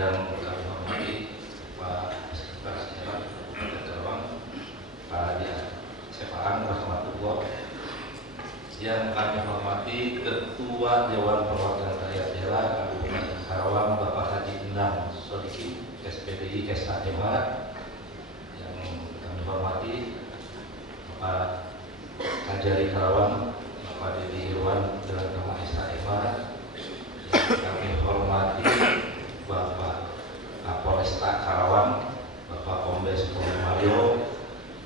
Yang kami hormati Pak Sekretaris Jenderal Kabupaten Karawang, Pak Haji Sefahan Rahmatullah. Yang kami hormati Ketua Dewan Perwakilan Rakyat Daerah Kabupaten Karawang, Bapak Haji Endang Sodiki, SPDI KSHMA. Yang kami hormati Bapak Kajari Karawang, Bapak Dedi Irwan Dewan Kamar SHMA. Yang kami hormati Bapak Kapolresta Karawang, Bapak Kombes Pol Mario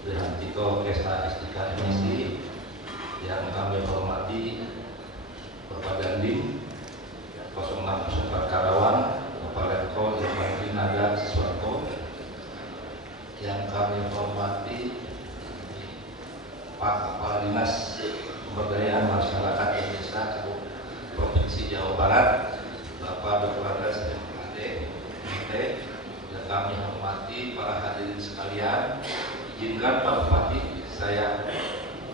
Wihantiko SHSDK MSI. Yang kami hormati Bapak Dandim 0604 Karawang, Bapak Letko Irfan Rinaga Siswanto. Yang kami hormati Pak Kepala Dinas Pemberdayaan Masyarakat Indonesia Provinsi Jawa Barat, Bapak Dr. Andes yang kami hormati para hadirin sekalian. Izinkan Pak Bupati saya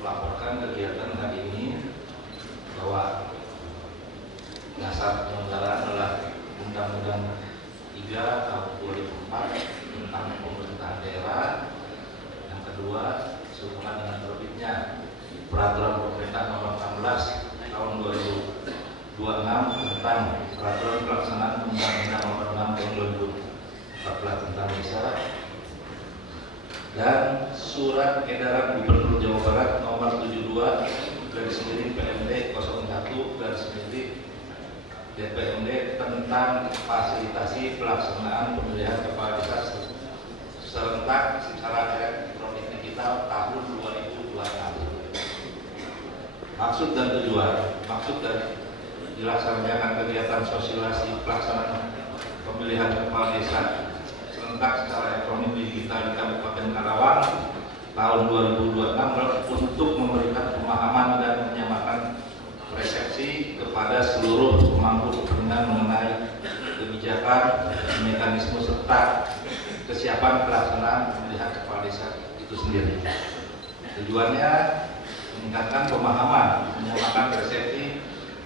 melaporkan kegiatan hari ini bahwa dasar penyelenggaraan adalah Undang-Undang 3 tahun 2004 tentang pemerintahan daerah. Yang kedua, sehubungan dengan terbitnya Peraturan Pemerintah Nomor 16 tahun 2026 tentang Peraturan Pelaksanaan Undang-Undang Nomor 6 tahun 2014 tentang desa, dan Surat Edaran Gubernur Jawa Barat Nomor 72/PMD 01/DPMD tentang fasilitasi pelaksanaan pemilihan kepala desa serentak secara elektronik digital tahun 2026. Maksud dan tujuan, maksud dari dilaksanakan kegiatan sosialisasi pelaksanaan pemilihan kepala desa serentak secara elektronik digital di Kabupaten Karawang tahun 2026 untuk memberikan pemahaman dan menyamakan persepsi kepada seluruh pemangku kepentingan mengenai kebijakan, mekanisme serta kesiapan pelaksanaan pemilihan kepala desa itu sendiri. Tujuannya meningkatkan pemahaman, menyamakan persepsi,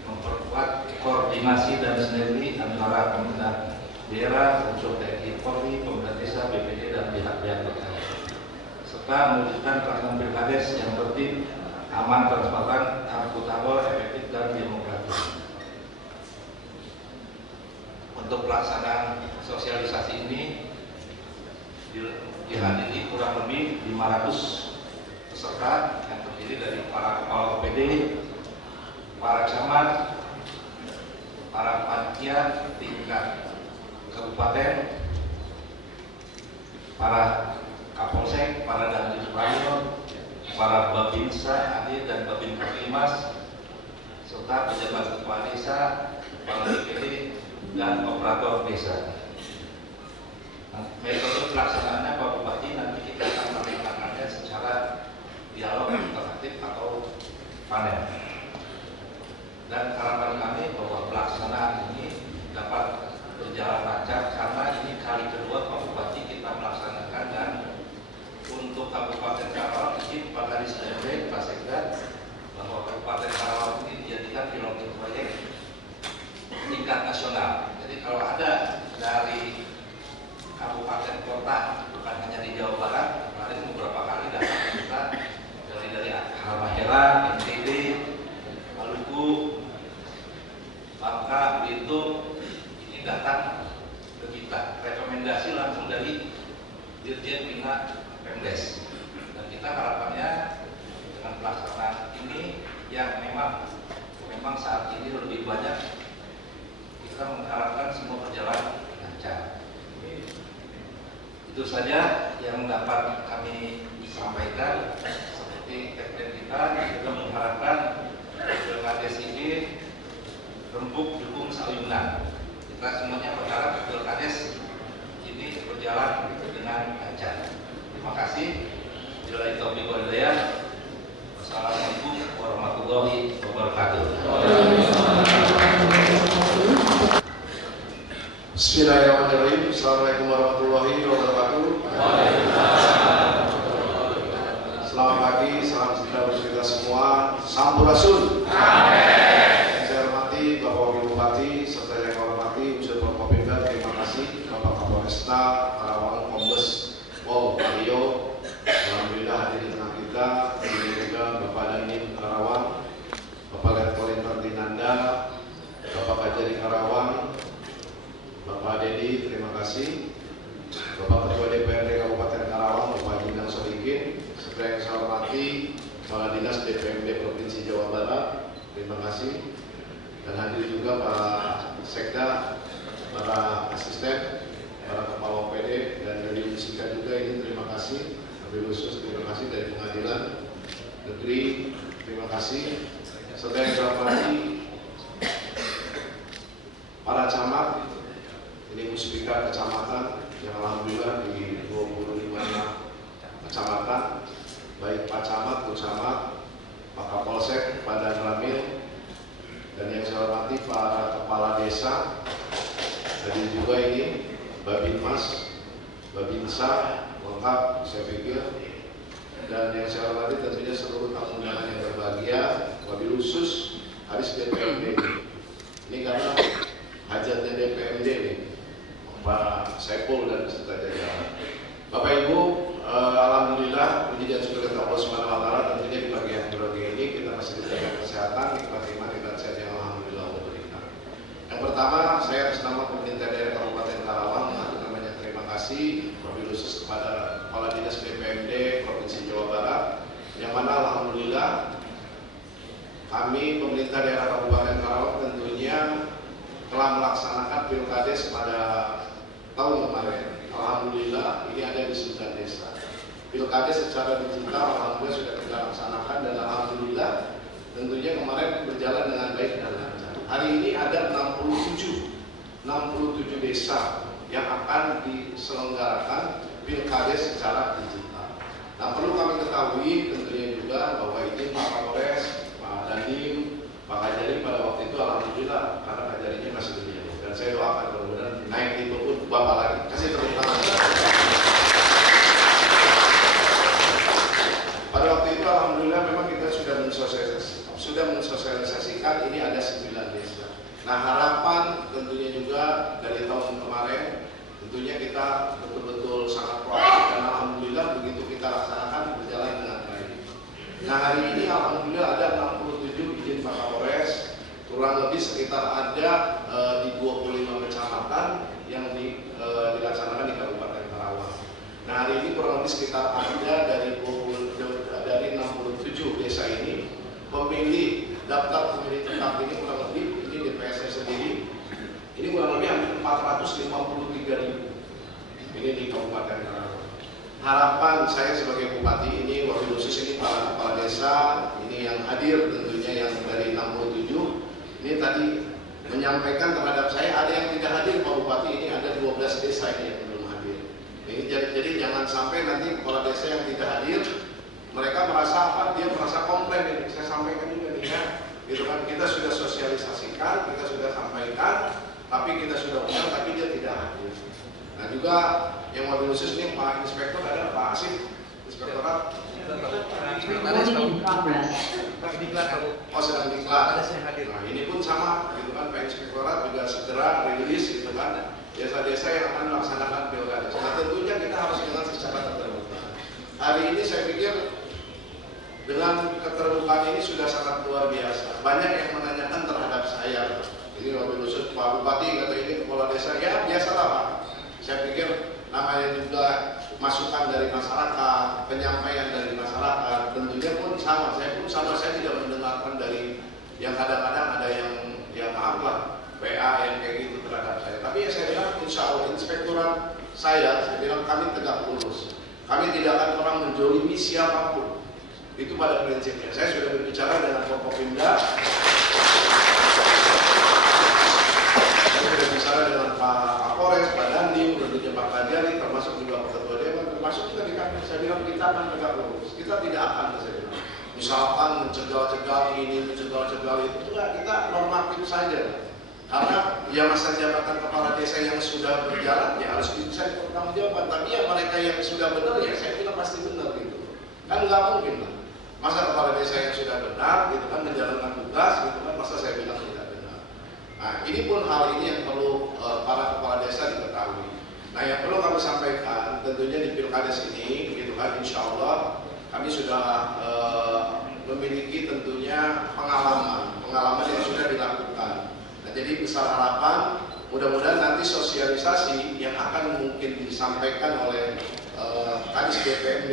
memperkuat koordinasi dan sinergi antara pemerintah daerah, unsur TNI, Polri, pemerintah desa, BPD dan pihak-pihak terkait, serta mewujudkan pelaksanaan pilkades yang tertib, aman, transparan, akuntabel, efektif dan demokratis. Untuk pelaksanaan sosialisasi ini dihadiri kurang lebih 500 peserta yang terdiri dari para kepala OPD, para camat, para panitia tingkat kabupaten, para kapolsek, para dandim supranyo, para babinsa hadir dan babin kapolmas, serta pejabat kepala desa, kepala BPD dan operator desa. Metode pelaksanaannya Pak Bupati nanti kita akan melaksanakannya secara dialog interaktif atau panel. Dan harapan kami bahwa pelaksanaan ini dapat berjalan lancar karena ini kali kedua Pak Bupati kita melaksanakan, dan untuk Kabupaten Karawang ini Pak Kadis DPD Pak Sekda bahwa Kabupaten Karawang ini dijadikan pilot proyek tingkat nasional. Jadi kalau ada dari kabupaten kota bukan hanya di Jawa Barat, kemarin beberapa kali datang kita dari Halmahera, NTB, Maluku, Bangka, Belitung, ini datang ke kita. Rekomendasi langsung dari Dirjen Bina Pemdes. Dan kita harapannya dengan pelaksanaan ini yang memang saat ini lebih banyak, kita mengharapkan semua berjalan lancar. Itu saja yang dapat kami sampaikan. Seperti kapten kita mengharapkan pilkades ini rembuk dukung sayunan. Kita semuanya berharap pilkades ini berjalan dengan lancar. Terima kasih. Billahi taufiq wal hidayah. Wassalamualaikum warahmatullahi wabarakatuh. Bismillahirrahmanirrahim. Assalamualaikum warahmatullahi wabarakatuh. Selamat pagi, salam sejahtera bagi kita semua. Sampurasun. Amin. Saya hormati Bapak Wakil Bupati serta yang hormati unsur Forkopimda. Terima kasih Seperti yang saya hormati Kepala Dinas DPMD Provinsi Jawa Barat, terima kasih. Dan hadir juga Pak Sekda, para asisten, para kepala OPD, dan dari Musika juga ini terima kasih. Lebih khusus terima kasih dari Pengadilan Negeri, terima kasih. Serta yang saya hormati para camat, ini Musbika kecamatan yang alhamdulillah di 25 kecamatan, baik Pak Camat, Bu Camat, Pak Kapolsek, Pak Danramil, dan yang saya hormati para kepala desa, dan juga ini Babinmas, Babinsa, lengkap saya pikir. Dan yang saya hormati tentunya seluruh tamu undangan yang berbahagia, wabil khusus Haris DPMD. Ini karena hajatnya DPMD nih, Pak Saiful dan beserta jajaran. Bapak Ibu, alhamdulillah puji dan syukur kepada Allah Subhanahu wa taala, tentunya di pagi yang berbahagia ini kita masih diberikan kesehatan, nikmat iman, nikmat sehat yang alhamdulillah Allah berikan. Yang pertama, saya atas nama pemerintah daerah Kabupaten Karawang mengaturkan banyak terima kasih wabil khusus kepada Kepala Dinas BPMD Provinsi Jawa Barat, yang mana alhamdulillah kami pemerintah daerah Kabupaten Karawang tentunya telah melaksanakan Pilkades pada tahun kemarin. Alhamdulillah ini ada di 9 desa. Pilkades secara digital alhamdulillah sudah kita laksanakan, dan alhamdulillah tentunya kemarin berjalan dengan baik dan lancar. Hari ini ada 67 desa yang akan diselenggarakan Pilkades secara digital. Nah, perlu kami ketahui tentunya juga bahwa ini Pak Kapolres, Pak Dandim, Pak Kajari pada waktu itu alhamdulillah karena Kajarinya masih beliau, dan saya doakan mudah-mudahan naik itu pun Bapak lagi. Kasih tepuk tangan. Pada waktu itu alhamdulillah memang kita sudah mensosialisasikan ini ada 9 desa. Nah, harapan tentunya juga dari tahun kemarin tentunya kita betul-betul sangat proaktif, dan alhamdulillah begitu kita laksanakan berjalan dengan baik. Nah, hari ini alhamdulillah ada 67 izin Pak Kapolres, kurang lebih sekitar ada di 25 kecamatan yang dilaksanakan di Kabupaten Karawang. Nah, hari ini kurang lebih sekitar ada dari 67 desa ini pemilih daftar pemilih tetap ini kurang lebih ini di PSS sendiri ini kurang lebih hampir 453.000 ini di Kabupaten Karawang. Harapan saya sebagai bupati ini wabil khusus ini para kepala desa ini yang hadir tentunya yang dari 67 ini tadi menyampaikan terhadap saya ada yang tidak hadir Pak Bupati, ini ada 12 desa ini yang belum hadir. Ini jadi jangan sampai nanti kepala desa yang tidak hadir mereka merasa apa, dia merasa komplain ini. Saya sampaikan juga nih ya, gitu kan, kita sudah sosialisasikan, kita sudah sampaikan, tapi kita sudah undang, tapi dia tidak hadir. Nah juga yang wabil khusus ini Pak Inspektor ada Pak Asif, Inspektorat. Oh sedang diklat. Nah ini pun sama, gitu kan, Pak Inspektorat juga segera rilis, gitu kan, desa-desa yang akan melaksanakan pilkada. Nah tentunya kita harus dengan secara terbuka. Hari ini saya pikir dengan keterbukaan ini sudah sangat luar biasa. Banyak yang menanyakan terhadap saya. Ini wabil khusus Pak Bupati kata ini kepala desa, ya biasalah Pak. Saya pikir namanya juga masukan dari masyarakat, penyampaian dari masyarakat, tentunya pun sama. Saya pun sama, saya tidak mendengarkan dari yang kadang-kadang ada yang maaf lah, PA yang kayak gitu terhadap saya. Tapi ya saya bilang insya Allah inspektorat saya bilang kami tegak lurus. Kami tidak akan pernah menjolimi siapapun. Itu pada prinsipnya. Saya sudah berbicara dengan Forkopimda. Saya sudah bicara dengan Pak Kapolres, Pak Dandim, tentunya Pak Kajari, termasuk juga Pak Ketua Dewan, termasuk juga di kami. Saya bilang kita akan tegak lurus. Kita tidak akan, saya bilang. Misalkan mencegal-cegal ini, mencegal-cegal itu, enggak, kita normatif saja. Karena ya masa jabatan kepala desa yang sudah berjalan ya harus bisa dipertanggungjawabkan. Tapi ya mereka yang sudah benar ya saya bilang pasti benar gitu. Kan nggak mungkin lah. Masa kepala desa yang sudah benar gitu kan menjalankan tugas gitu kan masa saya bilang tidak benar. Nah ini pun hal ini yang perlu para kepala desa diketahui. Nah yang perlu kami sampaikan tentunya di Pilkades ini gitu kan insya Allah kami sudah memiliki tentunya pengalaman yang sudah dilakukan. Jadi besar harapan mudah-mudahan nanti sosialisasi yang akan mungkin disampaikan oleh Kadis DPMD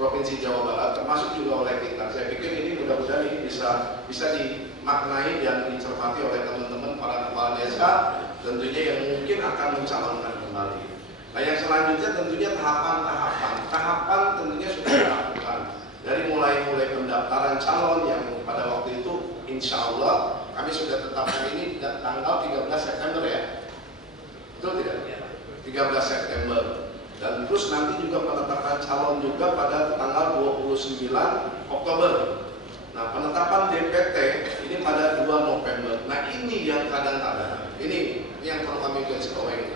Provinsi Jawa Barat, termasuk juga oleh kita. Saya pikir ini mudah-mudahan ini bisa dimaknai dan dicermati oleh teman-teman para kepala desa, tentunya yang mungkin akan mencalonkan kembali. Nah, yang selanjutnya tentunya tahapan-tahapan. Tahapan tentunya sudah dilakukan. Dari mulai pendaftaran calon yang pada waktu itu insya Allah kami sudah tetapkan ini tanggal 13 September ya. Betul tidak? 13 September. Dan terus nanti juga penetapan calon juga pada tanggal 29 Oktober. Nah, penetapan DPT ini pada 2 November. Nah, ini yang kadang-kadang, ini yang perlu kami garis bawahi.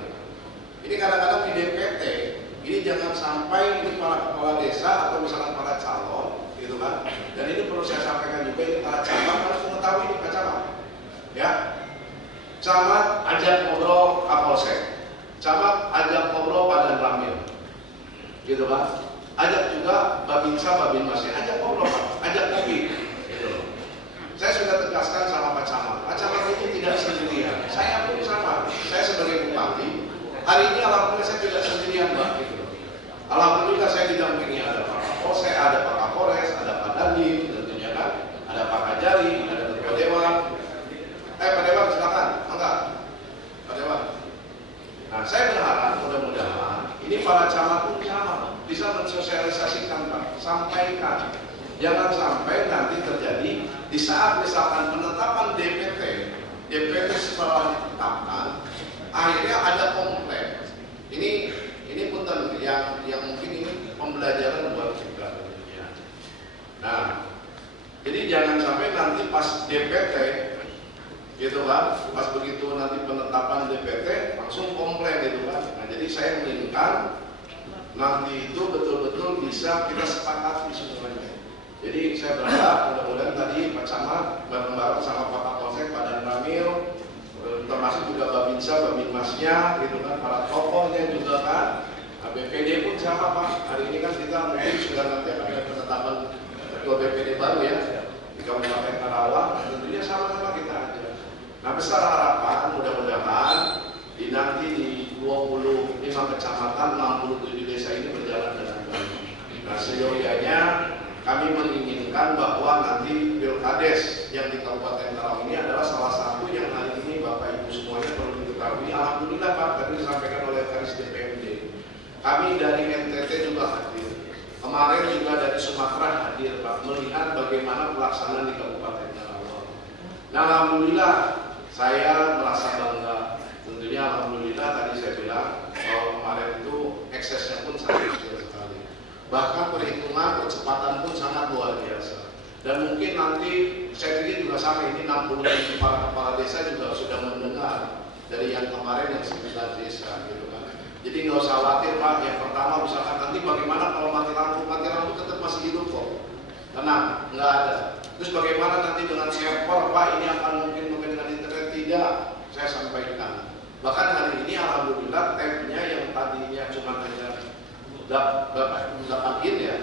Ini kadang-kadang di DPT, ini jangan sampai ini para kepala desa atau misalkan para calon, gitu kan. Dan ini perlu saya sampaikan juga, ini para camat harus mengetahui ini Pak Camat. Ya, camat ajak ngobrol Kapolsek. Camat ajak ngobrol Badan Ramil, gitu kan? Ajak juga Babinsa, Babinmasnya, ajak ngobrol Pak, ajak kopi, gitu. Saya sudah tegaskan sama Pak Camat. Pak Camat ini tidak sendirian. Saya pun sama. Saya sebagai bupati, hari ini alhamdulillah saya tidak sendirian Pak, gitu. Alhamdulillah saya didampingi ada Pak Kapolsek, ada Pak Kapolres, ada Pak Dandim, tentunya kan, ada Pak Kajari, ada Ketua Dewan. Pak Dewan silakan, enggak, Pak Dewan. Nah, saya berharap mudah-mudahan ini para camat pun sama bisa mensosialisasikan Pak, sampaikan. Jangan sampai nanti terjadi di saat misalkan penetapan DPT setelah ditetapkan, akhirnya ada komplain. Ini punten yang mungkin ini pembelajaran buat kita tentunya. Nah, jadi jangan sampai nanti pas DPT gitu kan, pas begitu nanti penetapan DPT langsung komplain gitu kan. Nah, jadi saya menginginkan nanti itu betul-betul bisa kita sepakati semuanya. Jadi saya berharap mudah-mudahan tadi Pak Camat bareng-bareng sama Pak Kapolsek, Pak Dan Ramil, termasuk juga Babinsa, Babinmasnya gitu kan, para tokohnya juga kan. Nah, BPD pun sama Pak. Hari ini kan kita mungkin sudah nanti akan ada penetapan ketua BPD baru ya di Kabupaten Karawang. Tentunya sama-sama kita aja. Nah, besar harapan mudah-mudahan nanti di 25 kecamatan 67 desa ini berjalan dengan baik. Nah, seyogyanya kami menginginkan bahwa nanti Pilkades yang di Kabupaten Karawang ini adalah salah satu yang hari ini Bapak Ibu semuanya perlu diketahui. Alhamdulillah Pak, tadi disampaikan oleh Kadis DPMD. Kami dari NTT juga hadir. Kemarin juga dari Sumatera hadir Pak, melihat bagaimana pelaksanaan di Kabupaten Karawang. Nah, alhamdulillah saya merasa bangga. Tentunya alhamdulillah tadi saya bilang bahwa kemarin itu eksesnya pun sangat kecil sekali. Bahkan perhitungan kecepatan pun sangat luar biasa. Dan mungkin nanti saya pikir juga sama, ini 60 para kepala desa juga sudah mendengar dari yang kemarin yang 9 desa gitu kan. Jadi nggak usah khawatir Pak. Yang pertama misalkan nanti bagaimana kalau mati lampu tetap masih hidup kok. Tenang, nggak ada. Terus bagaimana nanti dengan server Pak, ini akan mungkin dengan internet? Tidak, saya sampaikan. Bahkan hari ini alhamdulillah tabnya yang tadinya cuma hanya 8 in ya,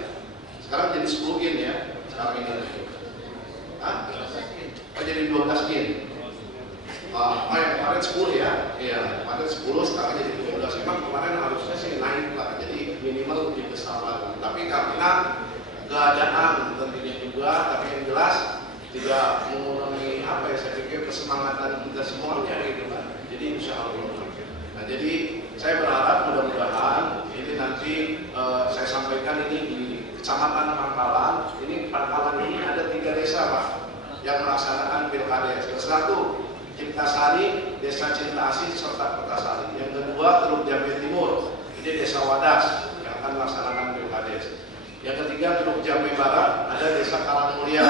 sekarang jadi 10 in ya. Sekarang ini jadi 12 in. Yang kemarin 10 ya, iya kemarin 10 sekarang jadi 12. Memang kemarin harusnya sih naik lah, jadi minimal lebih besar lagi. Tapi karena keadaan tentunya juga, tapi yang jelas tidak mengurangi apa ya, saya pikir kesemangatan kita semuanya gitu kan. Jadi insya Allah. Nah, jadi saya berharap mudah-mudahan ini nanti saya sampaikan ini di Kecamatan Pangkalan. Ini Pangkalan ini ada 3 desa Pak yang melaksanakan pilkades. Yang satu Ciptasari, Desa Cintaasih serta Kertasari. Yang kedua Teluk Jambe Timur, ini Desa Wadas yang akan melaksanakan pilkades. Yang ketiga Teluk Jambe Barat, ada Desa Karangmulia.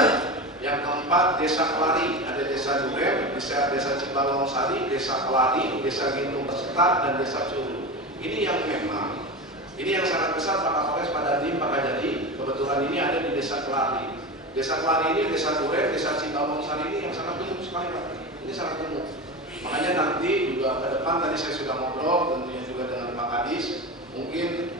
Yang keempat Desa Kelari, ada Desa Durem, Desa Cipalongsari, Desa Kelari, Desa Gintung Setar, dan Desa Curu. Ini yang memang, ini yang sangat besar Pak Kapolres, Pak Dandim, Pak Kajari. Kebetulan ini ada di Desa Kelari. Desa Kelari ini, Desa Durem, Desa Cipalongsari ini yang sangat penuh sekali Pak. Ini sangat penuh. Makanya nanti juga ke depan tadi saya sudah ngobrol, tentunya juga dengan Pak Kadis. Mungkin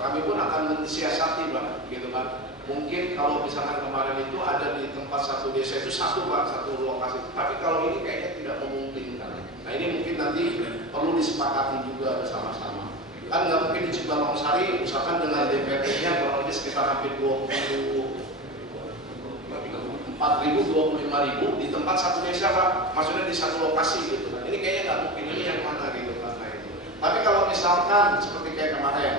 kami pun akan mensiasati Pak, gitu kan. Mungkin kalau misalkan kemarin itu ada di tempat satu desa itu satu Pak, satu lokasi. Tapi kalau ini kayaknya tidak memungkinkan. Nah, ini mungkin nanti perlu disepakati juga bersama-sama. Kan nggak mungkin di Cibalongsari misalkan dengan DPT-nya kurang lebih sekitar hampir 25.000 di tempat satu desa Pak, maksudnya di satu lokasi gitu. Ini kayaknya nggak mungkin, ini yang mana gitu kan. Nah, itu. Tapi kalau misalkan seperti kayak kemarin,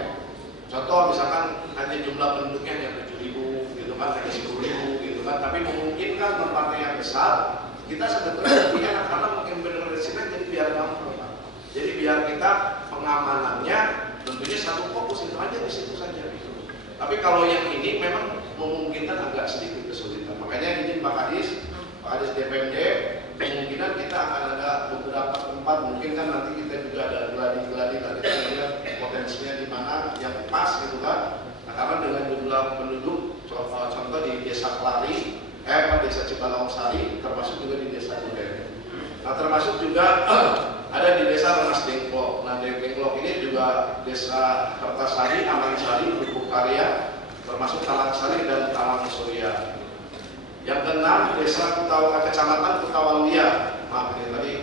contoh misalkan hanya jumlah penduduknya hanya 7.000 gitu kan, hanya 10.000 gitu kan, tapi memungkinkan tempatnya yang besar, kita sebetulnya lebih enak karena mungkin benar-benar di sini, jadi biar gampang Pak. Jadi biar kita pengamanannya tentunya satu fokus itu aja di situ saja gitu. Tapi kalau yang ini memang memungkinkan agak sedikit kesulitan. Makanya ini Pak Kadis DPMD, kemungkinan kita akan ada beberapa tempat, mungkin kan nanti kita juga ada geladi-geladi, nanti kita lihat potensinya di mana yang pas gitu kan. Nah, karena dengan jumlah penduduk, contoh di Desa Kelari, Desa Cibalongsari, termasuk juga di Desa Duren. Nah, termasuk juga ada di Desa Rengas Dengklok. Nah, Dengklok ini juga Desa Kertasari, Amansari, Lubuk Karya, termasuk Talangsari dan Talang Surya. Yang keenam, Desa Kecamatan Kutawaluya. Maaf ini tadi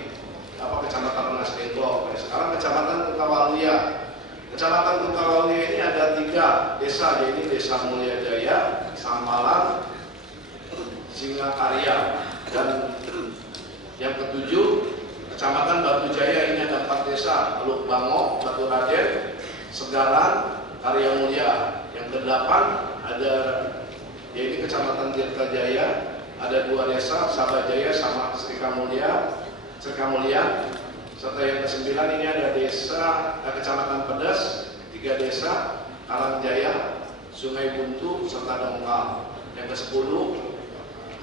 Kecamatan Rengas Dengklok. Nah, sekarang Kecamatan Kutawaluya. Kecamatan Kutawaluya ini ada 3 desa, yaitu Desa Mulia Jaya, Sampalan, Singakarya, dan yang ketujuh Kecamatan Batu Jaya. Ini ada 4 desa, Teluk Bangok, Batu Raden, Segaran, Karya Mulia. Yang ke-8 ada yaitu Kecamatan Tirta Jaya, ada 2 desa, Sabajaya sama Serika Mulia. Serta yang ke-9 ini ada desa Kecamatan Pedas, 3 desa, Karangjaya, Sungai Buntu, serta Dongkal. Yang ke-10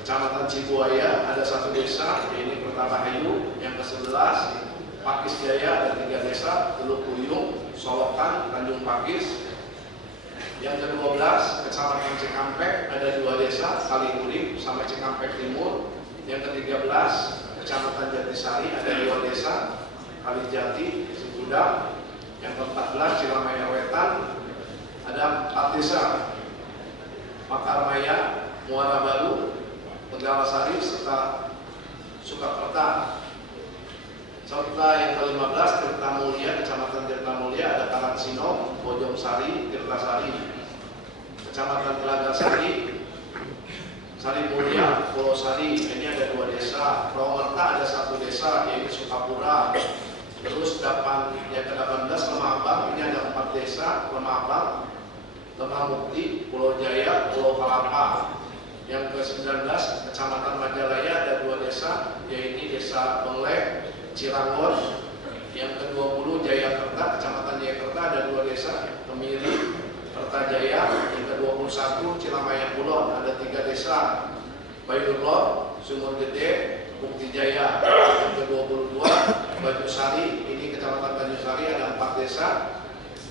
Kecamatan Cibuaya, ada 1 desa, yaitu Pertamahayu. Yang ke-11 Pakis Jaya, ada 3 desa, Teluk Puyung, Solokan, Tanjung Pakis. Yang ke-12 Kecamatan Cikampek, ada 2 desa, Kaliurip sama Cikampek Timur. Yang ke-13 Kecamatan Jatisari, ada 2 desa, Kalijati, Sigudang. Yang ke-14 Cilamaya Wetan, ada 4 desa, Makarmaya, Muara Baru, Tegalasari, serta Sukakerta. Serta yang ke-15 Tirta Mulia, Kecamatan Tirta Mulia, ada Karansinong, Bojong Sari, Tirtasari. Kecamatan Telagasari, Sari Mulia, Pulau Sari, ini ada 2 desa. Purwomerta ada 1 desa, yaitu Sukapura. Terus yang ke-18 Lemah Abang, ini ada 4 desa, Lemah Abang, Lemah Mukti, Pulau Jaya, Pulau Kalapa. Yang ke-19 Kecamatan Majalaya, ada 2 desa, yaitu Desa Benglek, Cirangon. Yang ke-20 Jayakerta, Kecamatan Jayakerta, ada 2 desa, Kemiri, Kertajaya. Yang ke-21 Cilamaya Kulon, ada 3 desa, Bayurlor, Sumur Gede, Bukti Jaya. Yang ke-22 Bajusari, ini Kecamatan Bajusari, ada 4 desa,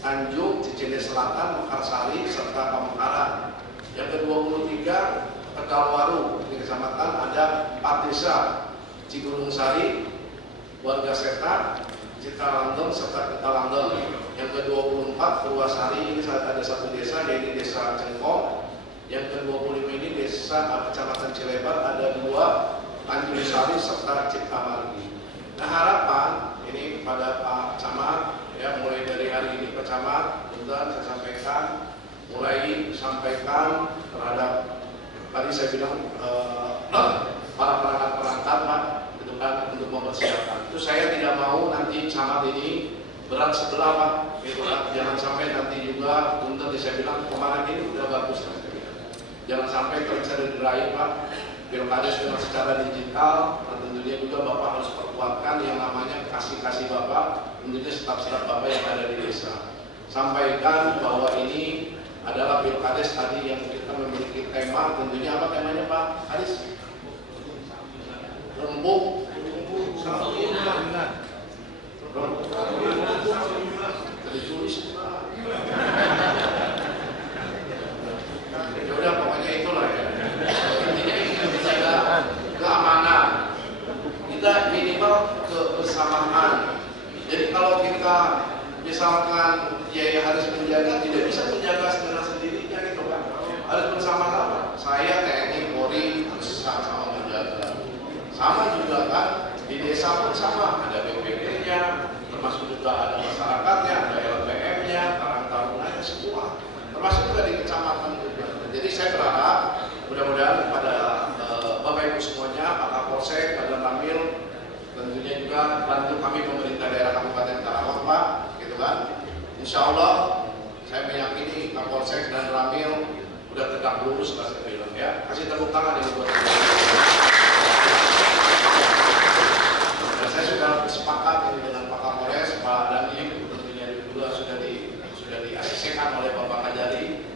Tanjung, Cicinde Selatan, Mekarsari, serta Pamekaran. Yang ke-23 Tegalwaru, di kecamatan ada 4 desa, Cigulung Sari, Warga Seta, Citalanggeng, serta Ketalanggeng. Yang ke-24 Purwasari, ini ada 1 desa, yaitu Desa Cengkong. Yang ke-25 ini desa Kecamatan Cilebar, ada 2, Tanjung Sari, serta Ciptamargi. Nah, harapan ini kepada Pak Camat, ya, mulai dari hari ini Pak Camat, bentar saya sampaikan, mulai sampaikan terhadap tadi saya bilang para perangkat Pak, itu kan untuk mempersiapkan. Itu saya tidak mau nanti camat ini berat sebelah Pak, gitu kan. Jangan sampai nanti juga untuk saya bilang kemarin ini udah bagus kan. Jangan sampai tercederai Pak. Pilkades dengan secara digital, dan tentunya juga Bapak harus perkuatkan yang namanya kasih Bapak, tentunya staf-staf Bapak yang ada di desa. Sampaikan bahwa ini adalah Pilkades tadi yang kita memiliki tema, tentunya apa temanya Pak Kadis? Rembuk, ditulis. Ya udah pokoknya itulah ya. Intinya kita menjaga keamanan. Kita minimal kebersamaan. Jadi kalau kita misalkan ya harus menjaga, tidak bisa menjaga secara sendirinya gitu kan. Harus bersama-sama. Saya TNI Polri harus sama-sama menjaga. Sama juga kan di desa pun sama, ada BPD-nya, termasuk juga ada masyarakatnya, ada LPM-nya. Tarunanya, Karang Tarunanya semua, termasuk juga di kecamatan juga. Jadi saya berharap mudah-mudahan kepada Bapak Ibu semuanya, Pak Kapolsek, Pak Ramil, tentunya juga bantu kami pemerintah daerah Kabupaten Karawang, Pak, gitu kan. Insya Allah saya meyakini Kapolsek dan Ramil udah tegak lurus lah saya bilang ya. Kasih tepuk tangan ini buat saya. Dan saya sudah sepakat ini dengan Pak Kapolres, Pak Dandim, tentunya juga sudah di-ACC-kan oleh Bapak Kajari.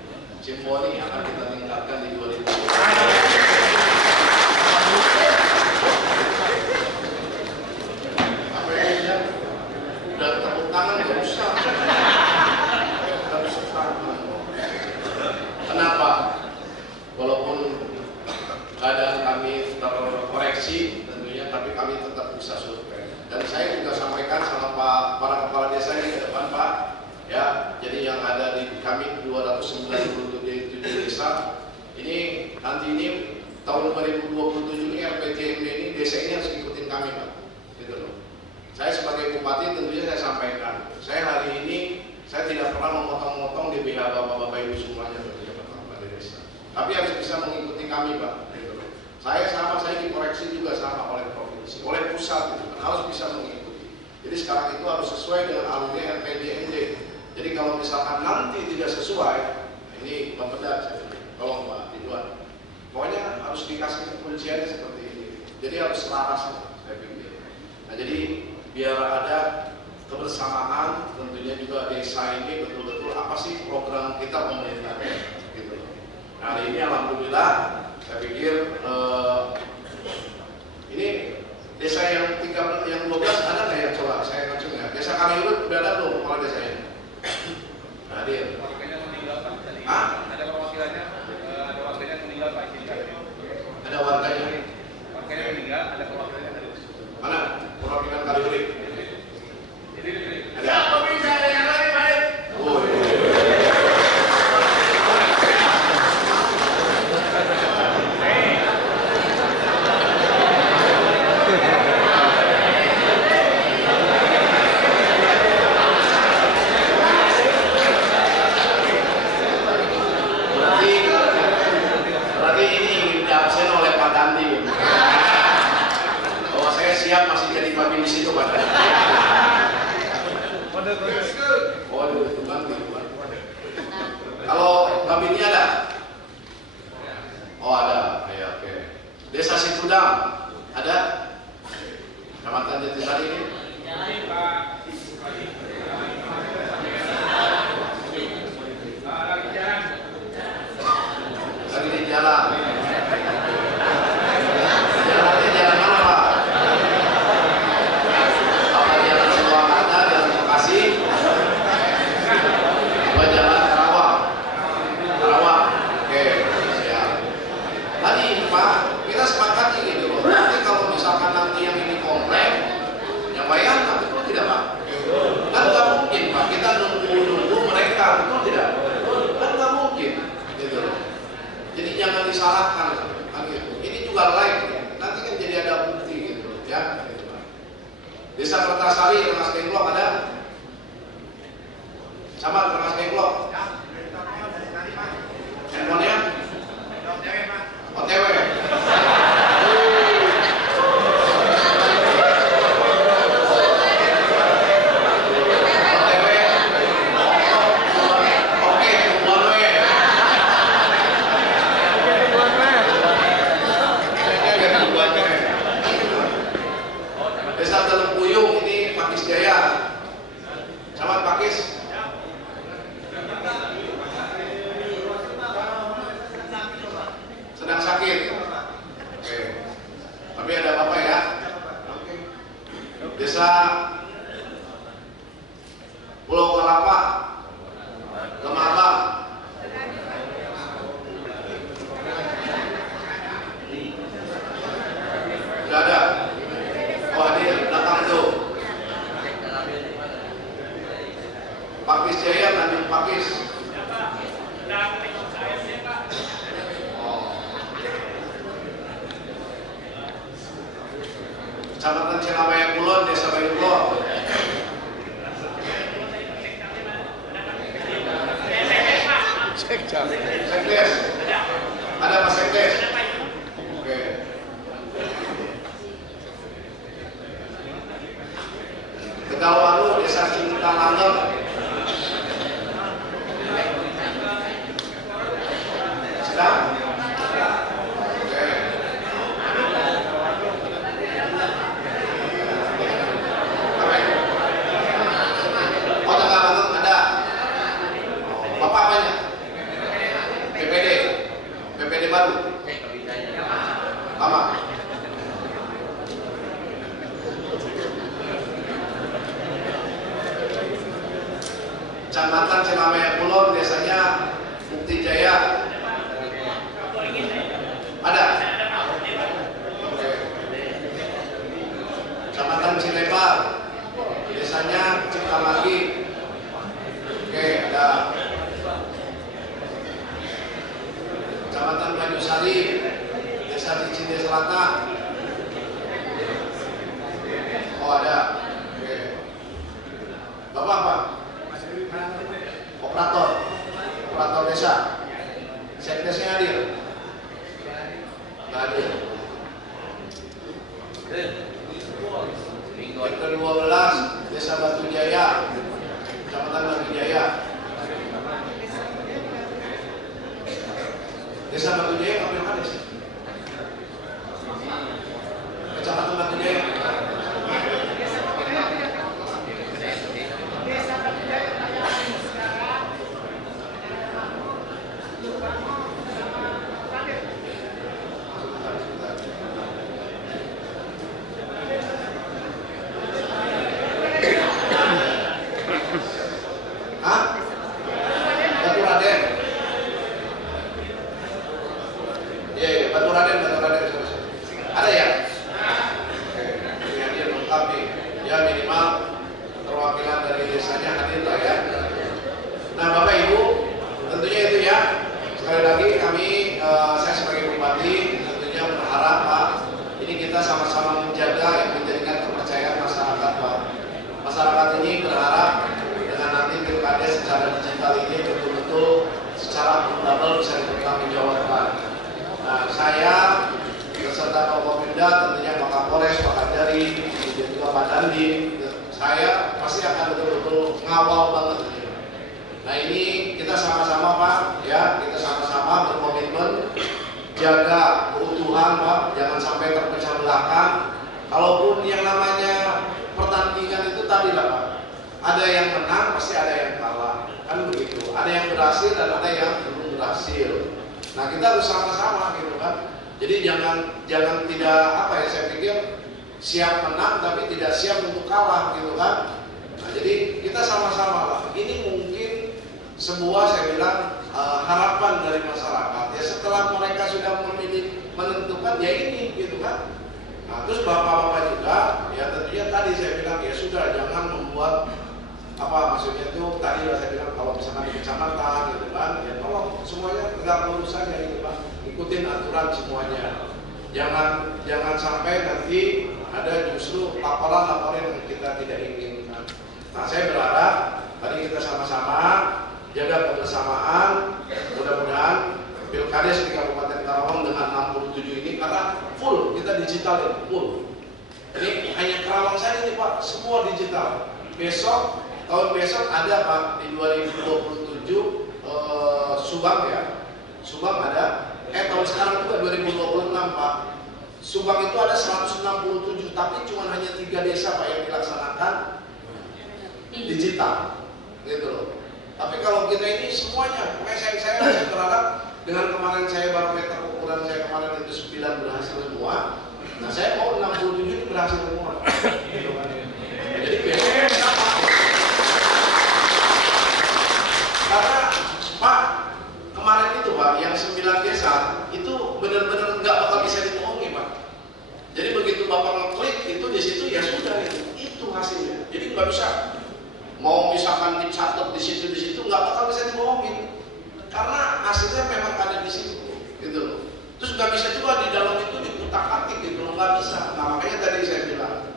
Simponi akan kita tingkatkan di 2020. Apa ya? Udah tepuk tangan nggak usah. Harus tangan. Kenapa? Walaupun keadaan kami terkoreksi tentunya, tapi kami tetap bisa survei. Dan saya juga sampaikan sama para kepala desa ini ke depan, Pak. Ya, jadi yang ada di kami 297 desa ini nanti ini tahun 2027 ini RPJMD ini desa ini harus ikutin kami, Pak. Gitu loh. Saya sebagai bupati tentunya saya sampaikan, saya hari ini saya tidak pernah memotong-motong di BH bapak-bapak ibu semuanya di desa. Tapi harus bisa mengikuti kami, Pak. Gitu loh. Saya dikoreksi juga sama oleh provinsi, oleh pusat, gitu kan. Harus bisa mengikuti. Jadi sekarang itu harus sesuai dengan alurnya RPJMD. Jadi kalau misalkan nanti tidak sesuai, ini Bapak tolong Pak Ridwan. Pokoknya harus dikasih kekunciannya seperti ini. Jadi harus selaras, saya pikir. Nah jadi biar ada kebersamaan, tentunya juga desa ini betul-betul apa sih program kita pemerintah, gitu. Nah hari ini alhamdulillah, saya pikir ini desa yang 12 ada nggak ya, coba saya ngacung ya. Desa Kaliurut udah ada belum kepala desa ini? Hadir. Warganya meninggal Pak. Ada perwakilannya, ada warganya meninggal Pak. Ada warganya. Warganya meninggal, ada perwakilannya hadir. Mana perwakilan Kaliurut? Ada. Siapa bisa ada yang lain, Pak? Oh, iya. Berarti ini ingin diabsen oleh Pak Dandi. Bahwa saya siap masih jadi babi di situ, Pak. Oh, itu Bandi. Kalau babi ini ada? Oh, ada. Ya, oke. Desa Situdang ada? Kecamatan Jatisari ini? Lagi di jalan. Jalannya jalan mana, Pak? Apa jalan Purwakarta, jalan Bekasi? Apa jalan Karawang? Karawang. Oke, siap. Tadi Pak, kita sepakati gitu loh. Nanti kalau misalkan nanti yang ini komplain, yang bayar betul tidak, Pak? Kan nggak mungkin, Pak. Kita nunggu mereka, betul tidak? Kan nggak mungkin, gitu loh. Jadi jangan disalahkan, kan gitu. Ini juga live, nanti kan jadi ada bukti gitu, ya. Gitu, Pak. Desa Kertasari, Rengas Dengklok ada? Sama Rengas Dengklok. Handphonenya? OTW. Desa Teluk ini Pakis Jaya. Selamat Pakis. Sedang sakit. Oke. Tapi ada apa ya? Oke. Desa Pulau Kelapa, Lemarbang. Tidak ada. Oh, hadir belakang tuh. Pakis Jaya, Tanjung Pakis. Oh. Kecamatan Cilabaya Kulon, Desa Bayu Kulon. Sekdes. Ada Pak Sekdes? Oke. Tegalwaru, Desa Cinta Langgeng. Sedang? Oke. Oh, Tegal Langgeng ada. Bapak apanya? PPD baru. Lama. Kecamatan Cilamaya Kulon, biasanya Bukti Jaya. Ada? Oke. Kecamatan Cilebar, biasanya Ciptamagi. Oke, ada. Kecamatan Banyusari, Desa Cicinde Selatan. Oh, ada. Oke. Bapak apa? Operator desa. Sekdesnya hadir? Nggak hadir. Yang ke-12 Desa Batu Jaya, Kecamatan Batu Jaya. Desa Batu Jaya Kapil Kades. Kecamatan Batu Jaya. Masyarakat ini berharap dengan nanti pilkada secara digital ini betul-betul secara akuntabel bisa dipertanggungjawabkan. Nah, saya beserta Forkopimda, tentunya Pak Kapolres, Pak Kajari, dan juga Pak Dandi, saya pasti akan betul-betul ngawal banget. Nah, ini kita sama-sama Pak, ya, kita sama-sama berkomitmen jaga keutuhan Pak, jangan sampai terpecah belahkan. Kalaupun yang namanya pertandingan itu tadi lah Pak, ada yang menang pasti ada yang kalah, kan begitu. Ada yang berhasil dan ada yang belum berhasil. Nah, kita harus sama-sama gitu kan. Jadi jangan tidak apa ya, saya pikir siap menang tapi tidak siap untuk kalah gitu kan. Nah, jadi kita sama-sama lah. Ini mungkin sebuah saya bilang harapan dari masyarakat ya, setelah mereka sudah memilih menentukan ya ini gitu kan. Nah, terus bapak-bapak juga ya tentunya tadi saya bilang ya sudah, jangan membuat apa maksudnya itu tadi saya bilang kalau misalkan di kecamatan gitu kan ya tolong semuanya tegak lurus saja gitu kan, ikutin aturan semuanya, jangan sampai nanti ada justru laporan yang kita tidak inginkan. Nah, saya berharap tadi kita sama-sama jaga kebersamaan, mudah-mudahan Pilkades di Kabupaten Karawang dengan 67 ini karena full kita digital, full. Ini hanya Karawang saja nih Pak, semua digital. Tahun besok ada Pak di 2027 Subang ya, Subang ada. Tahun sekarang juga 2026 Pak. Subang itu ada 167, tapi cuma hanya 3 desa Pak yang dilaksanakan digital, gitu loh. Tapi kalau kita ini semuanya, makanya saya berharap dengan kemarin saya barometer ukuran saya kemarin itu 9 berhasil semua. Nah, saya mau 67 itu berhasil semua. Jadi biasanya sama. Karena Pak kemarin itu Pak yang 9 desa itu benar-benar nggak bakal bisa dibohongi Pak. Jadi begitu Bapak ngeklik itu di situ ya sudah itu hasilnya. Jadi nggak bisa mau misalkan dicatat di situ nggak bakal bisa dibohongin. Karena hasilnya memang ada di situ, gitu loh. Terus nggak bisa juga di dalam itu dikutak-atik gitu loh, nggak bisa. Nah, makanya tadi saya bilang,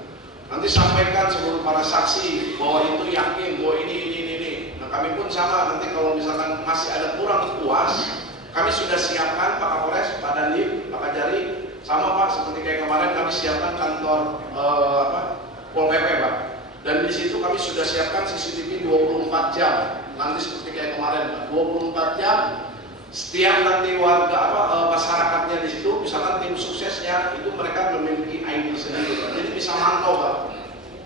nanti sampaikan seluruh para saksi bahwa itu yakin bahwa ini. Nah, kami kami pun sama, nanti kalau misalkan masih ada kurang puas, kami sudah siapkan Pak Kapolres, Pak Dandim, Pak Kajari, sama Pak, seperti kayak kemarin kami siapkan kantor Pol PP Pak. Dan di situ kami sudah siapkan CCTV 24 jam. Nanti seperti kayak kemarin Pak, 24 jam. Setiap nanti warga masyarakatnya di situ, misalkan tim suksesnya itu mereka memiliki ID sendiri, jadi bisa mantau Pak.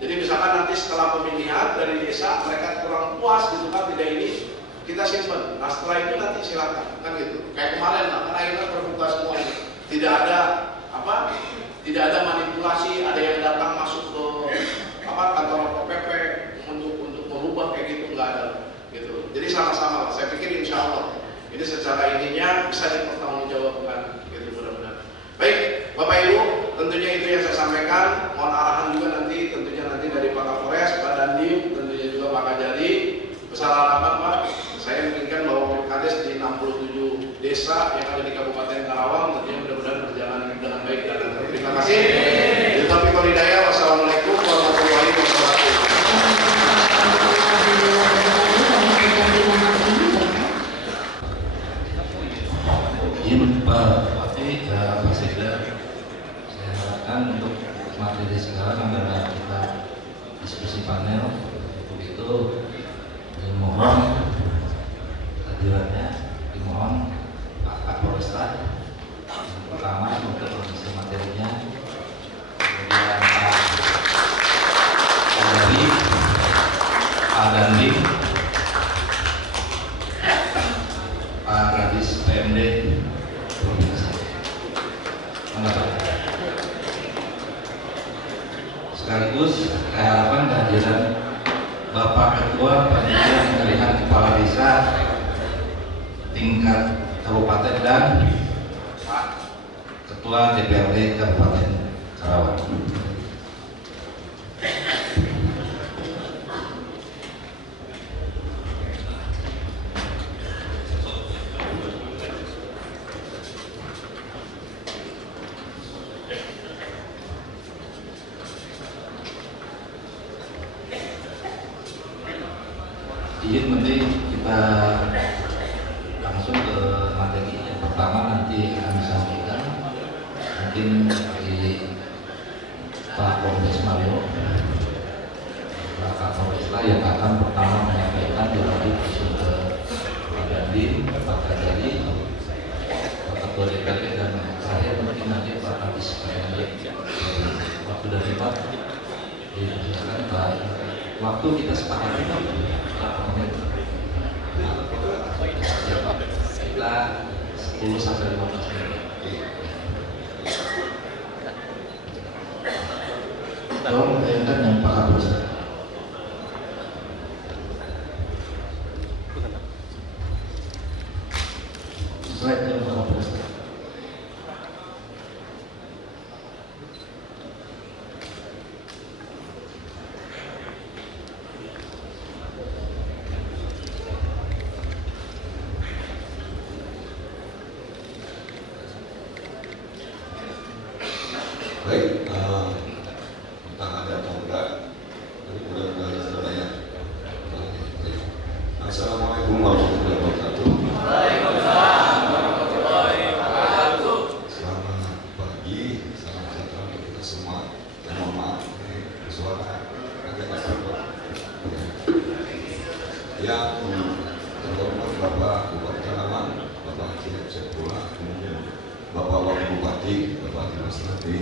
Jadi misalkan nanti setelah pemilihan dari desa mereka kurang puas gitu kan, tidak ini kita simpan. Nah setelah itu nanti silakan kan gitu. Kayak kemarin lah, karena kita terbuka semua, tidak ada tidak ada manipulasi, ada yang datang masuk ke kantor PP untuk merubah kayak gitu, nggak ada gitu. Jadi sama-sama, saya pikir insya Allah ini secara ininya bisa dipertanggungjawabkan gitu mudah-mudahan. Baik, Bapak Ibu, tentunya itu yang saya sampaikan. Mohon arahan juga nanti tentunya dari Pak Kapolres, Pak Dandim, tentunya juga Pak Kajari. Besar harapan Pak, saya menginginkan bahwa Kades di 67 desa yang ada di Kabupaten Karawang tentunya mudah-mudahan berjalan dengan baik dan lancar. Terima kasih. Wabillahi hidayah. Wassalamualaikum warahmatullahi wabarakatuh. Izin Pak Bupati, Pak Sekda, saya harapkan untuk materi sekarang adalah kita diskusi panel. Untuk itu dimohon kehadirannya, dimohon Pak Kapolresta yang pertama untuk mengisi materinya, kemudian Pak Kajari, Pak Dandim, Pak Kadis PMD Provinsi. Sekaligus keharapan kehadiran Bapak Ketua Panitia Pemilihan Kepala Desa tingkat Kabupaten dan Pak Ketua DPRD Kabupaten Karawang. Izin nanti kita langsung ke materi yang pertama, nanti akan disampaikan mungkin dari Pak Kombes Mario, Pak Kapolres yang akan pertama menyampaikan dari ke Pak Dandim, Pak Kajari, Pak Ketua DPRD dan saya mungkin nanti Pak Kadis PMD. Waktu dari Pak dipersilakan Pak. Waktu kita sepakati Pak. Kita 10 sampai 15 menit. Tolong bayangkan yang Pak Kapolres. Slide yang Pak Kapolres. Baik, tentang ada atau enggak, mudah-mudahan sudah ya. Assalamualaikum warahmatullahi wabarakatuh. Selamat pagi, salam sejahtera untuk kita semua. Dan mohon maaf, ini suara agak terlalu. Yang terhormat Bapak Bupati Karawang, Bapak Haji Sepula, kemudian Bapak Wakil Bupati, Bapak Dimas Nadi,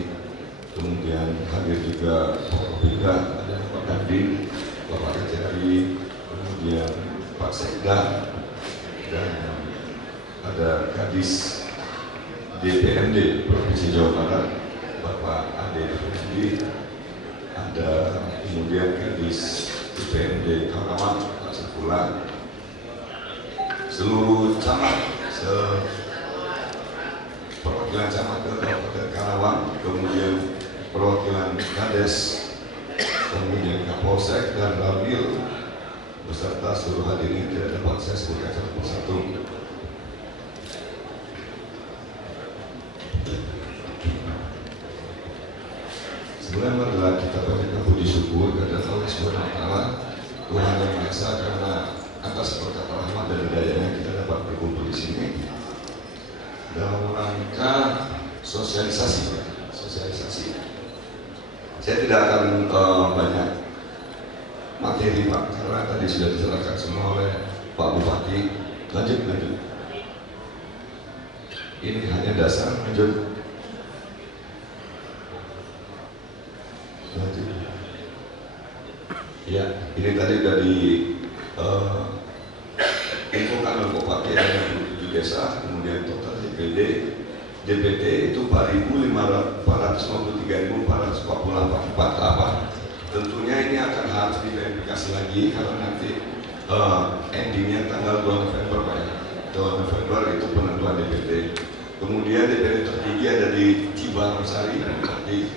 kemudian hadir juga Pak Beda, ada Pak Dandim, Bapak Kajari, kemudian Pak Sekda, dan ada Kadis DPMD Provinsi Jawa Barat, Bapak Ade Effendi, ada kemudian Kadis DPMD Karawang, Pak Sepula, seluruh camat, perwakilan camat Kabupaten Karawang, kemudian perwakilan Kades, kemudian Kapolsek dan Ramil, beserta seluruh hadirin tidak dapat saya sebutkan satu persatu. Sebenarnya adalah kita panjatkan puji syukur kepada Allah Subhanahu wa Ta'ala, Tuhan yang Maha Esa, karena atas berkat rahmat dan hidayahnya kita dapat berkumpul di sini dalam rangka sosialisasi. Saya tidak akan banyak materi Pak, karena tadi sudah diserahkan semua oleh Pak Bupati. Lanjut. Ini hanya dasar. Lanjut. Ya, ini tadi dari infokan oleh Bupati ada 7 desa, kemudian total DPT itu 4.453.448 tahapan. Tentunya ini akan harus diverifikasi lagi karena nanti endingnya tanggal 2 November Pak ya. 2 November itu penentuan DPT. Kemudian DPT tertinggi ada di Cibarusari, seperti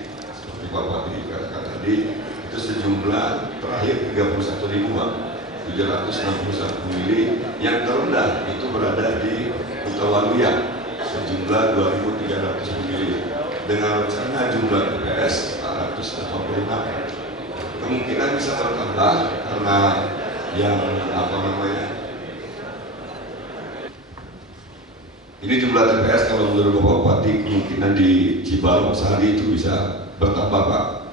Pak Bupati katakan tadi, itu sejumlah terakhir 31.761 mili. Yang terendah itu berada di Kutawaluya sejumlah 2.300 mili dengan rencana jumlah TPS 486. Kemungkinan bisa bertambah karena yang ini jumlah TPS kalau menurut Bapak Bupati kemungkinan di Cibarusari itu bisa bertambah Pak.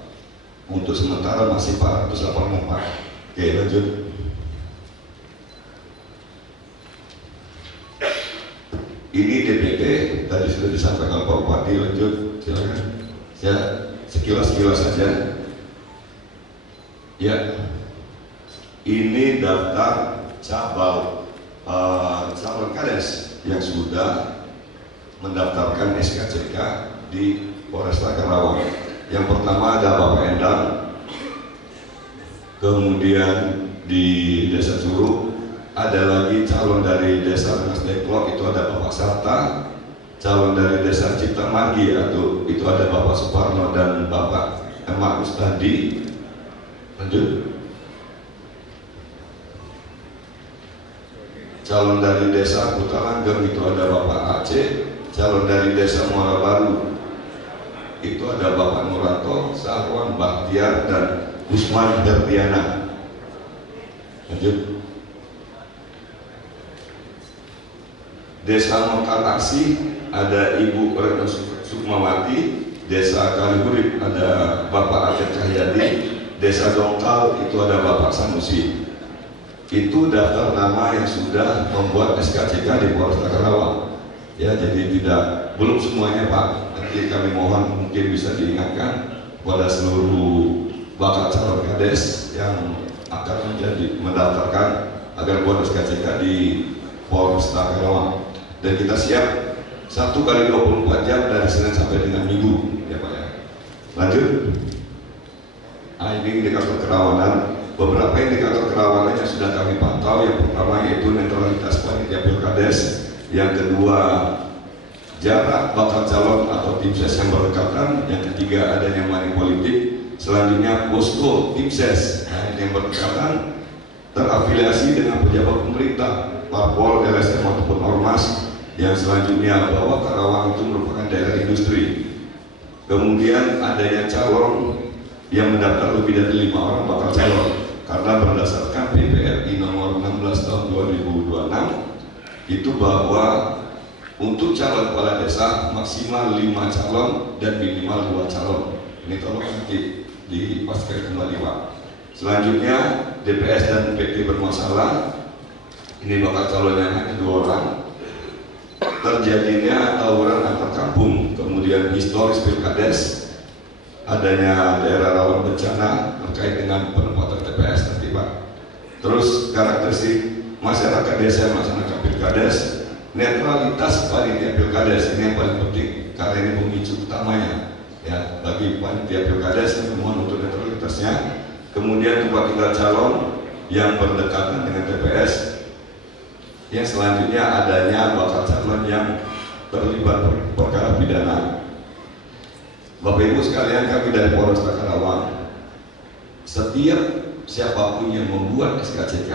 Untuk sementara masih 484. Oke, lanjut. Ini DPT tadi sudah disampaikan Pak Bupati. Lanjut, silakan. Ya, sekilas saja. Ya, ini daftar calon kades yang sudah mendaftarkan SKCK di Polresta Karawang. Yang pertama ada Bapak Endang, kemudian di Desa Curug ada lagi calon dari Desa Rengas Dengklok, itu ada Bapak Sarta, calon dari Desa Cipta Margi itu ada Bapak Suparno dan Bapak Emak Ustadi. Lanjut. Calon dari Desa Kutalanggeng itu ada Bapak Aceh, calon dari Desa Muara Baru itu ada Bapak Nuranto, Sarwan Bahtiar dan Usman Herdiana. Lanjut. Desa Mekalaksi ada Ibu Retno Sukmawati, Desa Kalihurip ada Bapak Aceh Cahyadi, Desa Dongkal itu ada Bapak Sanusi. Itu daftar nama yang sudah membuat SKCK di Polresta Karawang. Ya, jadi belum semuanya Pak. Nanti kami mohon mungkin bisa diingatkan kepada seluruh bakal calon kades yang akan mendaftarkan agar buat SKCK di Polresta Karawang. Dan kita siap 1 kali 24 jam dari Senin sampai dengan Minggu, ya Pak ya. Lanjut. Ini indikator kerawanan. Beberapa indikator kerawanan yang sudah kami pantau. Yang pertama yaitu netralitas panitia pilkades. Yang kedua, jarak bakal calon atau tim ses yang berdekatan. Yang ketiga, adanya money politik. Selanjutnya, posko tim ses yang berdekatan terafiliasi dengan pejabat pemerintah, parpol, LSM ataupun ormas. Yang selanjutnya, bahwa Karawang itu merupakan daerah industri. Kemudian adanya calon yang mendaftar lebih dari 5 orang bakal calon, karena berdasarkan PPRI nomor 16 tahun 2026 itu bahwa untuk calon kepala desa maksimal 5 calon dan minimal 2 calon. Ini tolong nanti dipastikan kembali Pak. Selanjutnya DPS dan PT bermasalah. Ini bakal calonnya hanya 2 orang. Terjadinya tawuran antar kampung, kemudian historis pilkades, adanya daerah rawan bencana terkait dengan penempatan TPS nanti Pak. Terus karakteristik masyarakat desa yang melaksanakan pilkades, netralitas panitia pilkades ini yang paling penting karena ini pemicu utamanya ya bagi panitia pilkades. Mohon untuk netralitasnya. Kemudian tempat tinggal calon yang berdekatan dengan TPS. Yang selanjutnya adanya bakal calon yang terlibat perkara pidana. Bapak Ibu sekalian, kami dari Polresta Karawang, setiap siapapun yang membuat SKCK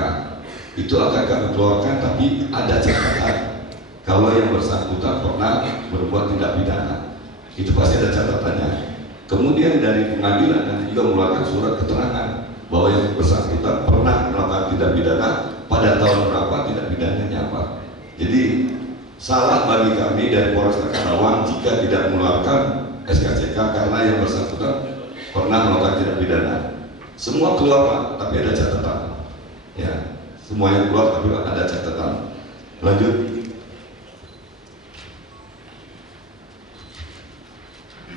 itu akan kami keluarkan, tapi ada catatan. Kalau yang bersangkutan pernah berbuat tindak pidana, itu pasti ada catatannya. Kemudian dari pengadilan nanti juga mengeluarkan surat keterangan bahwa yang bersangkutan pernah melakukan berapa tindak pidana, pada tahun berapa tindak pidananya apa. Jadi salah bagi kami dari Polresta Karawang jika tidak mengeluarkan SKCK karena yang bersangkutan pernah melakukan tindak pidana. Semua keluar Pak, tapi ada catatan. Ya, semuanya keluar tapi ada catatan. Lanjut.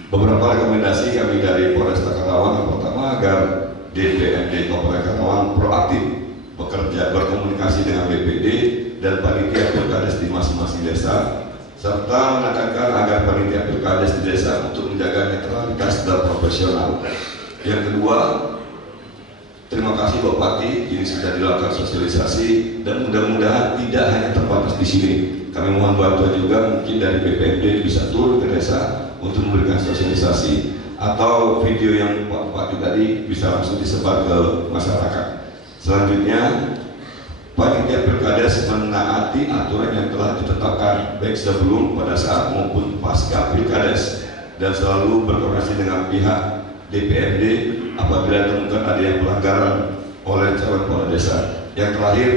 Beberapa rekomendasi kami dari Polresta Karawang. Yang pertama, agar DPRD Kabupaten Karawang proaktif bekerja berkomunikasi dengan BPD dan panitia pilkades di masing-masing desa, serta menekankan agar panitia pilkades di desa untuk menjaga netralitas dan profesional. Yang kedua, terima kasih Bupati, ini sudah dilakukan sosialisasi dan mudah-mudahan tidak hanya terbatas di sini. Kami mohon bantuan juga mungkin dari BPD bisa turun ke desa untuk memberikan sosialisasi, atau video yang Pak Bupati tadi bisa langsung disebar ke masyarakat. Selanjutnya, panitia pilkades menaati aturan yang telah ditetapkan baik sebelum, pada saat maupun pasca pilkades, dan selalu berkoordinasi dengan pihak DPRD apabila ditemukan ada yang pelanggaran oleh calon kepala desa. Yang terakhir,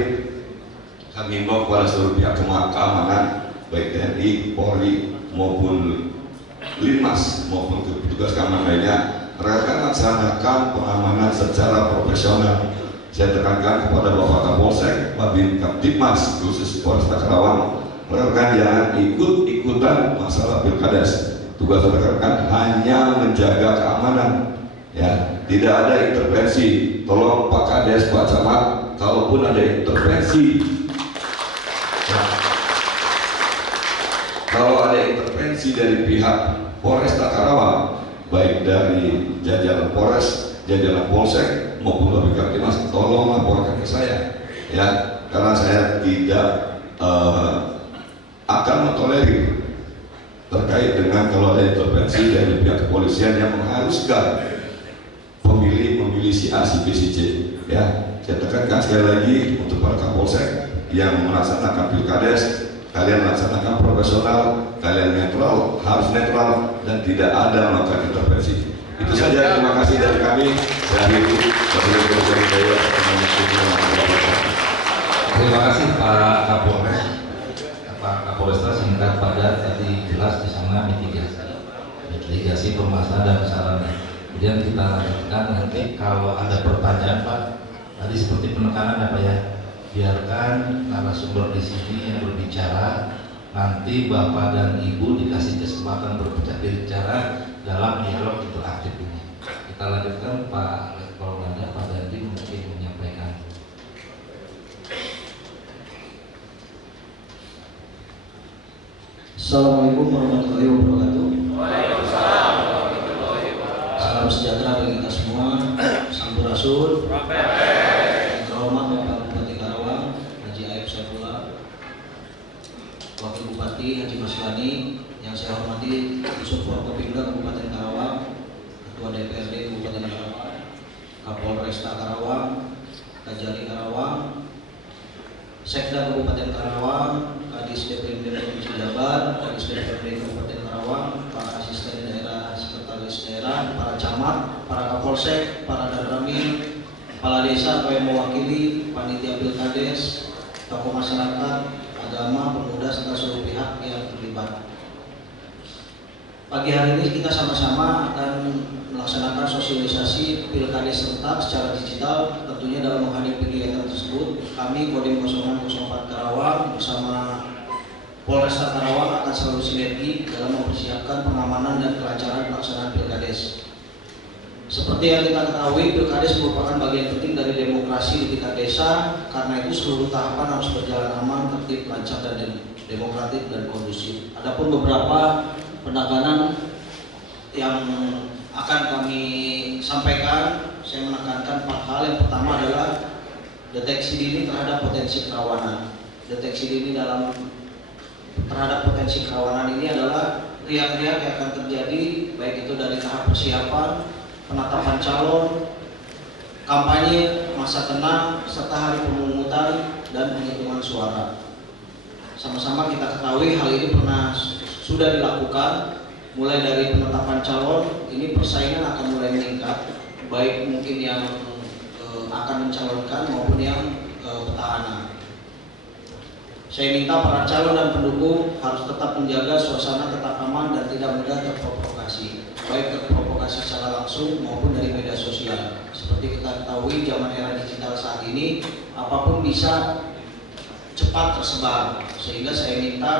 kami himbau kepada seluruh pihak keamanan baik TNI, Polri maupun Linmas maupun petugas keamanan lainnya, rekan laksanakan pengamanan secara profesional. Saya tekankan kepada Bapak Kapolsek, Babin Kaptipmas khusus Polresta Karawang, rekan jangan ikut-ikutan masalah pilkades. Tugas rekan hanya menjaga keamanan, ya, tidak ada intervensi. Tolong Pak Kades, Pak Camat, kalaupun ada intervensi, ya, kalau ada intervensi dari pihak Polresta Karawang, baik dari jajaran Polres, jajaran Polsek maupun Babin Kaptipmas, tolong laporkan ke saya, ya, karena saya tidak akan mentolerir terkait dengan kalau ada intervensi dari pihak kepolisian yang mengharuskan pemilih memilih si A, si B, si C. Ya, saya tekankan sekali lagi untuk para Kapolsek yang melaksanakan pilkades, kalian laksanakan profesional, kalian netral, harus netral dan tidak ada melakukan intervensi. Itu saja, terima kasih dari kami. Saya akhiri. Terima kasih Pak Kapolres. Pak Kapolresta singkat padat, tadi jelas di sana mitigasi permasalahan dan kesalahan. Kemudian kita lanjutkan nanti kalau ada pertanyaan Pak, tadi seperti penekanan apa ya, biarkan narasumber di sini yang berbicara, nanti Bapak dan Ibu dikasih kesempatan berbicara dalam dialog interaktif ini. Kita lanjutkan Pak Letkol Ganda, Pak Dandi mungkin menyampaikan. Assalamualaikum warahmatullahi wabarakatuh. Waalaikumsalam warahmatullahi wabarakatuh. Salam sejahtera bagi kita semua. Sampurasun. Yang terhormat Bapak Bupati Karawang Haji Aib Saifullah, Wakil Bupati Haji Maslani, yang saya hormati Yusuf Forkopimda Kabupaten Karawang, Ketua DPRD Kabupaten Karawang, Kapolresta Karawang, Kajari Karawang, Sekda Kabupaten Karawang, Kadis DPRD Provinsi Jabar, Kadis DPRD Kabupaten Karawang, para asisten daerah, sekretaris daerah, para camat, para kapolsek, para danramil, kepala desa atau yang mewakili, panitia pilkades, tokoh masyarakat, agama, pemuda, serta seluruh pihak yang terlibat. Pagi hari ini kita sama-sama akan melaksanakan sosialisasi pilkades serentak secara digital. Tentunya dalam menghadapi kegiatan tersebut, kami Kodim 0604 Karawang bersama Polresta Karawang akan selalu sinergi dalam mempersiapkan pengamanan dan kelancaran pelaksanaan pilkades. Seperti yang kita ketahui, pilkades merupakan bagian penting dari demokrasi di tingkat desa. Karena itu seluruh tahapan harus berjalan aman, tertib, lancar, dan demokratik dan kondusif. Adapun beberapa penekanan yang akan kami sampaikan, saya menekankan 4 hal. Yang pertama adalah deteksi dini terhadap potensi kerawanan. Deteksi dini terhadap potensi kerawanan ini adalah riak-riak yang akan terjadi, baik itu dari tahap persiapan, penetapan calon, kampanye, masa tenang, serta hari pemungutan dan penghitungan suara. Sama-sama kita ketahui hal ini sudah dilakukan. Mulai dari penetapan calon, ini persaingan akan mulai meningkat, baik mungkin yang akan mencalonkan maupun yang petahana. Saya minta para calon dan pendukung harus tetap menjaga suasana tetap aman dan tidak mudah terprovokasi, baik terprovokasi secara langsung maupun dari media sosial. Seperti kita ketahui, zaman era digital saat ini apapun bisa cepat tersebar, sehingga saya minta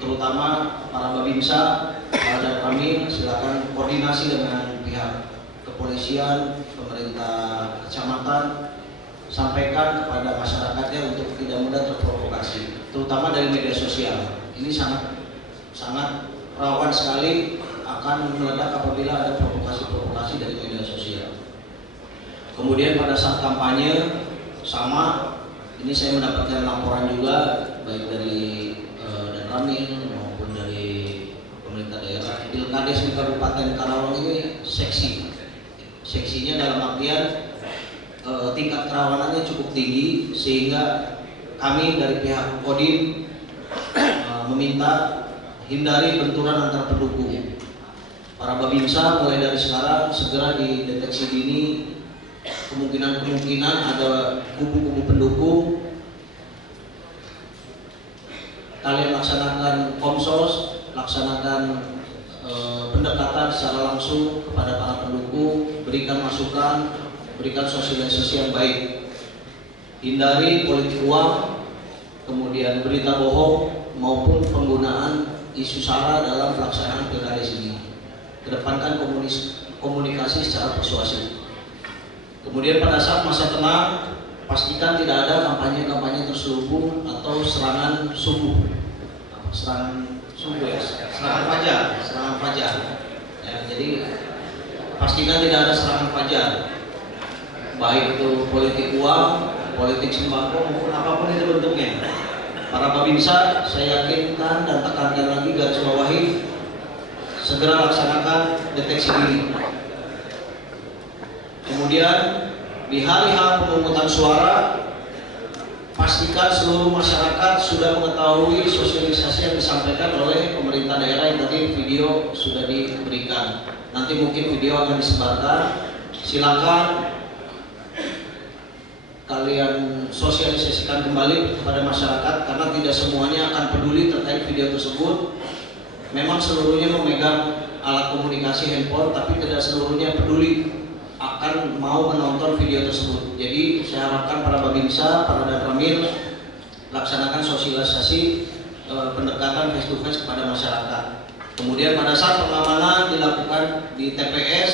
terutama para Babinsa, para Danramil, silakan koordinasi dengan pihak kepolisian, pemerintah kecamatan, sampaikan kepada masyarakatnya untuk tidak mudah terprovokasi, terutama dari media sosial. Ini sangat rawan sekali akan meledak apabila ada provokasi-provokasi dari media sosial. Kemudian pada saat kampanye sama, ini saya mendapatkan laporan juga baik dari Danramil maupun dari pemerintah daerah. Pilkades di Kabupaten Karawang ini seksinya dalam artian tingkat kerawanannya cukup tinggi, sehingga kami dari pihak Kodim meminta hindari benturan antar pendukung. Para Babinsa mulai dari sekarang segera dideteksi dini kemungkinan ada kubu-kubu pendukung. Kalian laksanakan komsos, laksanakan pendekatan secara langsung kepada para pendukung, berikan masukan, berikan sosialisasi yang baik. Hindari politik uang, kemudian berita bohong maupun penggunaan isu sara dalam pelaksanaan pilkades ini. Kedepankan komunikasi secara persuasif. Kemudian pada saat masa tenang, pastikan tidak ada kampanye-kampanye terselubung atau serangan subuh. Serangan fajar. Ya, jadi pastikan tidak ada serangan fajar. Baik itu politik uang, politik sembako, maupun apapun itu bentuknya. Para Babinsa, saya yakinkan dan tekankan lagi, garis bawahi, segera laksanakan deteksi dini. Kemudian di hari H pemungutan suara, pastikan seluruh masyarakat sudah mengetahui sosialisasi yang disampaikan oleh pemerintah daerah yang tadi video sudah diberikan. Nanti mungkin video akan disebarkan. Silakan kalian sosialisasikan kembali kepada masyarakat, karena tidak semuanya akan peduli terkait video tersebut. Memang seluruhnya memegang alat komunikasi handphone, tapi tidak seluruhnya peduli akan mau menonton video tersebut. Jadi saya harapkan para Babinsa, para Danramil laksanakan sosialisasi pendekatan face to face kepada masyarakat. Kemudian pada saat pengamanan dilakukan di TPS,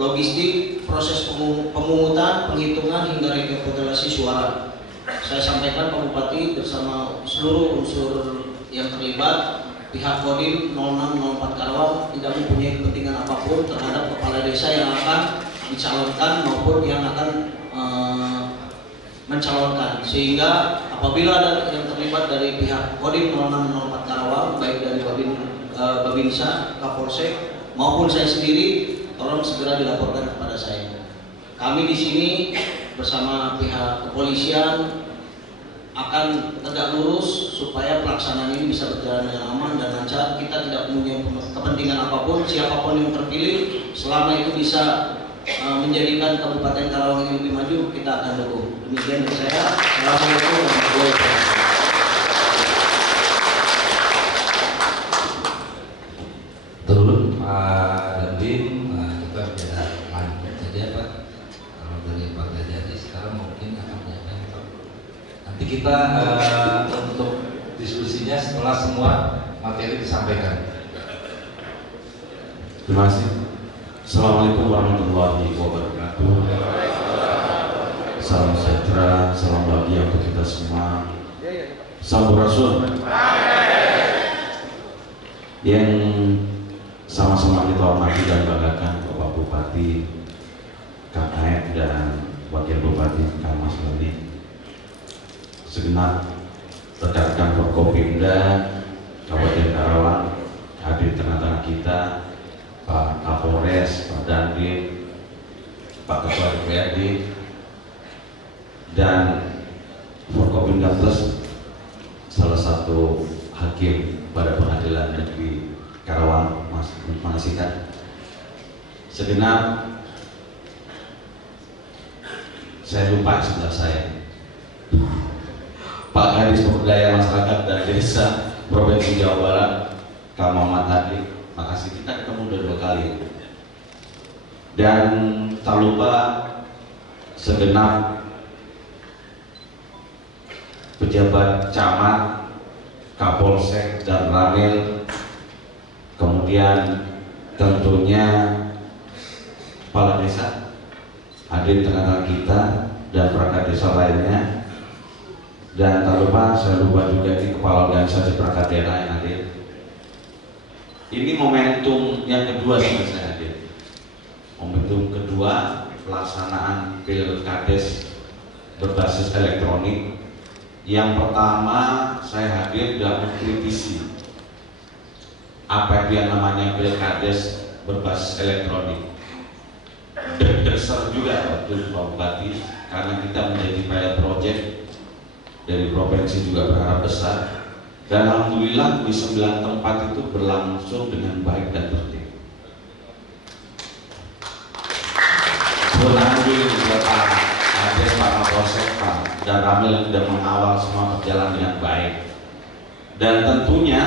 logistik, proses pemungutan, penghitungan hingga rekapitulasi suara. Saya sampaikan Pak Bupati bersama seluruh unsur yang terlibat, pihak Kodim 0604 Karawang tidak mempunyai kepentingan apapun terhadap kepala desa yang akan dicalonkan maupun yang akan mencalonkan, sehingga apabila ada yang terlibat dari pihak Kodim 0604 Karawang, baik dari Babinsa, Kapolsek maupun saya sendiri, tolong segera dilaporkan kepada saya. Kami di sini bersama pihak kepolisian akan tegak lurus supaya pelaksanaan ini bisa berjalan dengan aman dan lancar. Kita tidak punya kepentingan apapun, siapapun yang terpilih, selama itu bisa menjadikan Kabupaten Karawang ini lebih maju, kita akan dukung. Demikian dari saya. Assalamualaikum warahmatullahi wabarakatuh. Turun Pak Dandim, kita bisa lanjut saja Pak. Kalau dari Pak Gajari sekarang mungkin akan menyampaikan. Nanti kita untuk diskusinya setelah semua materi disampaikan. Terima kasih. Assalamualaikum warahmatullahi wabarakatuh. Salam sejahtera, salam bahagia untuk kita semua. Sampurasun. Yang sama-sama kita hormati dan banggakan Bapak Bupati, Kang Aep dan Wakil Bupati Kang Mas Lodi. Segenap rekan-rekan Forkopimda Kabupaten Karawang hadir tengah-tengah kita, Pak Kapolres, Pak Dandim, Pak Ketua DPRD, dan Forkopimda Plus, salah satu hakim pada Pengadilan Negeri Karawang, Mas Mangasikan. Segenap saya lupa sebelah saya, Pak Kadis Pemberdayaan Masyarakat dan Desa Provinsi Jawa Barat, Kak Muhammad Hadi. Makasih, kita ketemu udah 2 kali. Dan tak lupa segenap pejabat camat, Kapolsek dan Ramil, kemudian tentunya kepala desa hadir di tengah kita dan perangkat desa lainnya, dan tak lupa saya lupa juga di kepala organisasi perangkat daerah yang hadir. Ini momentum yang kedua saya hadir. Momentum kedua pelaksanaan Pilkades berbasis elektronik. Yang pertama saya hadir dalam mengkritisi apa yang namanya Pilkades berbasis elektronik. Besar juga waktu Pak Bupati, karena kita menjadi pilot project dari provinsi juga berharap besar, dan alhamdulillah di 9 tempat itu berlangsung dengan baik dan tertib. Alhamdulillah juga Pak Kades, Pak Kapolsek, Pak dan Ramil yang sudah mengawal semua berjalan dengan baik. Dan tentunya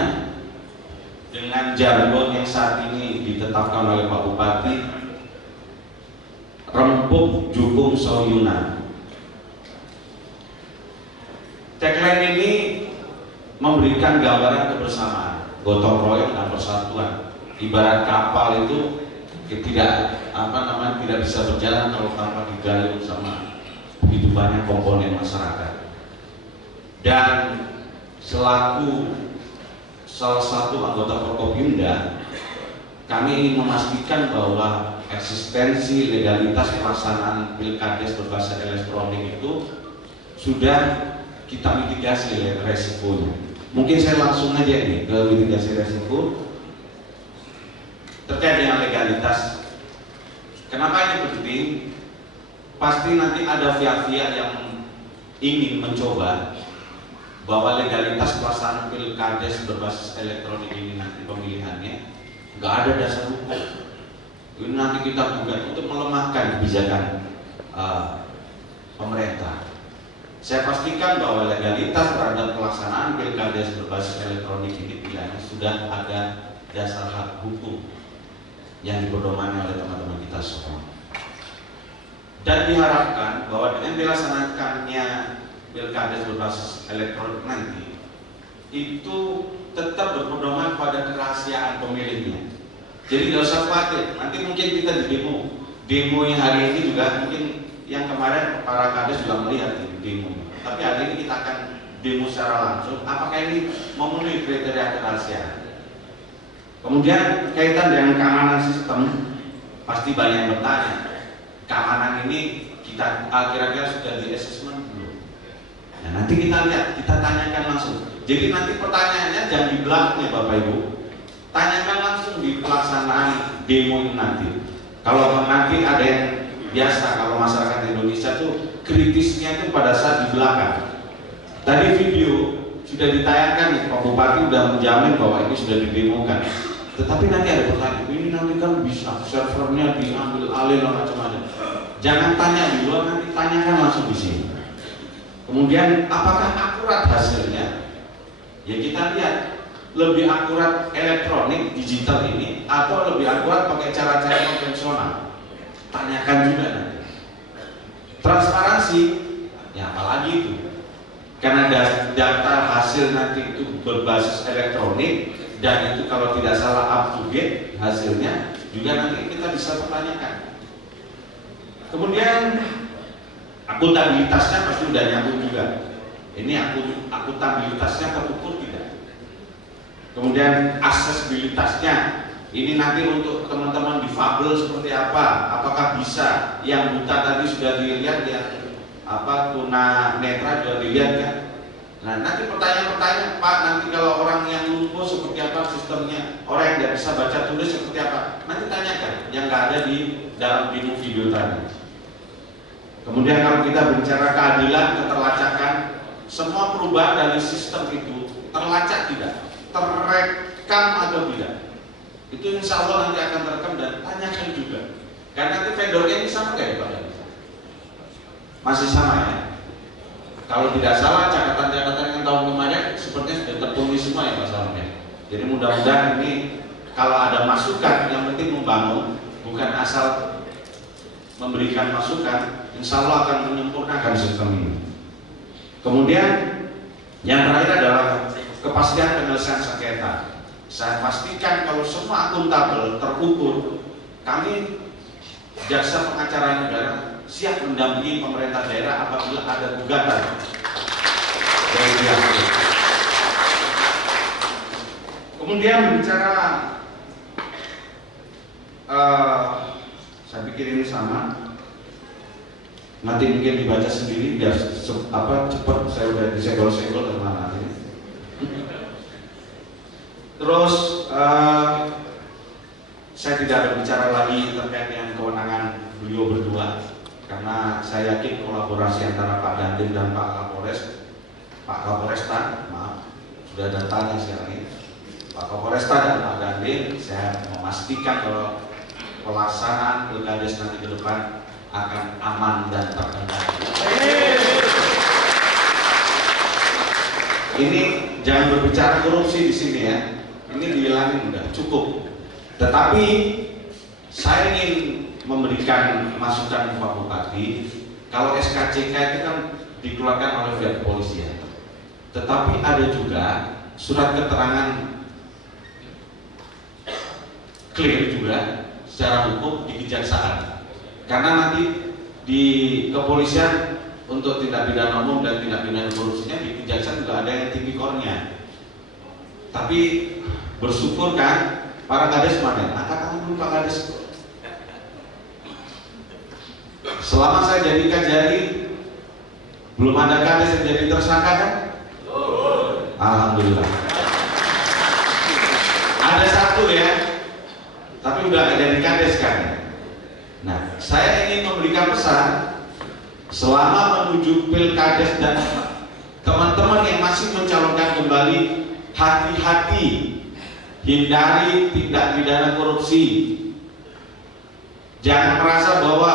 dengan jargon yang saat ini ditetapkan oleh Pak Bupati, rempuk jukung soyunan. Tagline ini memberikan gambaran kebersamaan, gotong royong dan persatuan. Ibarat kapal itu tidak tidak bisa berjalan kalau tanpa digayung sama begitu banyak komponen masyarakat. Dan selaku salah satu anggota Forkopimda, kami ingin memastikan bahwa eksistensi legalitas pelaksanaan Pilkades berbasis elektronik itu sudah kita mitigasi resikonya. Mungkin saya langsung aja nih ke mitigasi resiko terkait dengan legalitas. Kenapa ini penting? Pasti nanti ada pihak-pihak yang ingin mencoba bahwa legalitas pelaksanaan Pilkades berbasis elektronik ini nanti pemilihannya nggak ada dasar hukum. Ini nanti kita gugat untuk melemahkan kebijakan pemerintah. Saya pastikan bahwa legalitas terhadap pelaksanaan Pilkades berbasis elektronik ini pilihannya sudah ada dasar hak hukum yang dipedomani oleh teman-teman kita semua. Dan diharapkan bahwa dengan dilaksanakannya Pilkades berbasis elektronik nanti itu tetap berpedoman pada kerahasiaan pemilihnya. Jadi tidak usah khawatir, nanti mungkin kita di demo yang hari ini juga mungkin yang kemarin para kades juga melihat demo. Tapi hari ini kita akan demo secara langsung. Apakah ini memenuhi kriteria kerahasiaan? Kemudian kaitan dengan keamanan sistem, pasti banyak yang bertanya. Keamanan ini kita kira-kira sudah di assessment belum? Nah, nanti kita lihat, kita tanyakan langsung. Jadi nanti pertanyaannya jangan di belakangnya Bapak Ibu. Tanyakan langsung di pelaksanaan demo nanti. Kalau nanti ada yang biasa, kalau masyarakat Indonesia tuh kritisnya itu pada saat di belakang. Tadi video sudah ditayangkan nih, Pak Bupati sudah menjamin bahwa ini sudah didemokan. Tetapi nanti ada pertanyaan, ini nanti kan bisa servernya diambil alih dan macam-macam. Jangan tanya di luar, nanti tanyakan langsung di sini. Kemudian apakah akurat hasilnya? Ya kita lihat, lebih akurat elektronik digital ini atau lebih akurat pakai cara-cara konvensional? Tanyakan juga nanti. Transparansi, ya apalagi itu. Karena data hasil nanti itu berbasis elektronik dan itu kalau tidak salah up to date hasilnya juga nanti kita bisa pertanyakan. Kemudian akuntabilitasnya pasti sudah nyambung juga. Ini akuntabilitasnya terukur tidak? Kemudian aksesibilitasnya, ini nanti untuk teman-teman difabel seperti apa? Apakah bisa? Yang buta tadi sudah dilihat ya, tuna netra sudah dilihat kan? Nah nanti pertanyaan-pertanyaan, Pak, nanti kalau orang yang lumpuh seperti apa sistemnya, orang yang tidak bisa baca tulis seperti apa? Nanti tanyakan yang nggak ada di dalam video tadi. Kemudian kalau kita bicara keadilan, keterlacakan, semua perubahan dari sistem itu terlacak tidak? Terekam atau tidak? Itu insya Allah nanti akan terekam dan tanyakan juga. Karena nanti vendornya ini sama nggak ya Pak? masih sama ya. Kalau tidak salah catatan-catatan yang tahun kemarin sepertinya sudah tertulis semua ya Pak Salam ya. Jadi mudah-mudahan ini kalau ada masukan yang penting membangun, bukan asal memberikan masukan, insya Allah akan menyempurnakan sistem ini. Kemudian yang terakhir adalah kepastian penyelesaian sengketa. Saya pastikan kalau semua akuntabel, terukur, kami Jaksa Pengacara Negara siap mendampingi pemerintah daerah apabila ada gugatan dari pihak itu. Kemudian berbicara, saya pikir ini sama. Nanti mungkin dibaca sendiri biar cepat. Saya udah disegol-segol kemana ini. Terus saya tidak berbicara lagi terkait dengan kewenangan beliau berdua, karena saya yakin kolaborasi antara Pak Dandim dan Pak Kapolresta, maaf, sudah datangnya sekarang ini, Pak Kapolresta dan Pak Dandim, saya memastikan kalau pelaksanaan Pilkades nanti ke depan akan aman dan terkendali. Ini jangan berbicara korupsi di sini ya, ini dihilangin udah cukup. Tetapi saya ingin memberikan masukan ke Pak Bupati, kalau SKCK itu kan dikeluarkan oleh pihak kepolisian, tetapi ada juga surat keterangan clear juga secara hukum di kejaksaan, karena nanti di kepolisian untuk tindak pidana umum dan tindak pidana korupsinya di kejaksaan juga ada yang tipikornya. Tapi bersyukur kan para kades mana? Angkat tangan dulu Pak Kades. Selama saya jadi Kajari, belum ada kades yang jadi tersangka kan? Alhamdulillah. Ada satu ya, tapi udah gak jadi kades kan? Nah, saya ingin memberikan pesan, selama menuju Pilkades dan teman-teman yang masih mencalonkan kembali, hati-hati. Hindari tindak pidana korupsi. Jangan merasa bahwa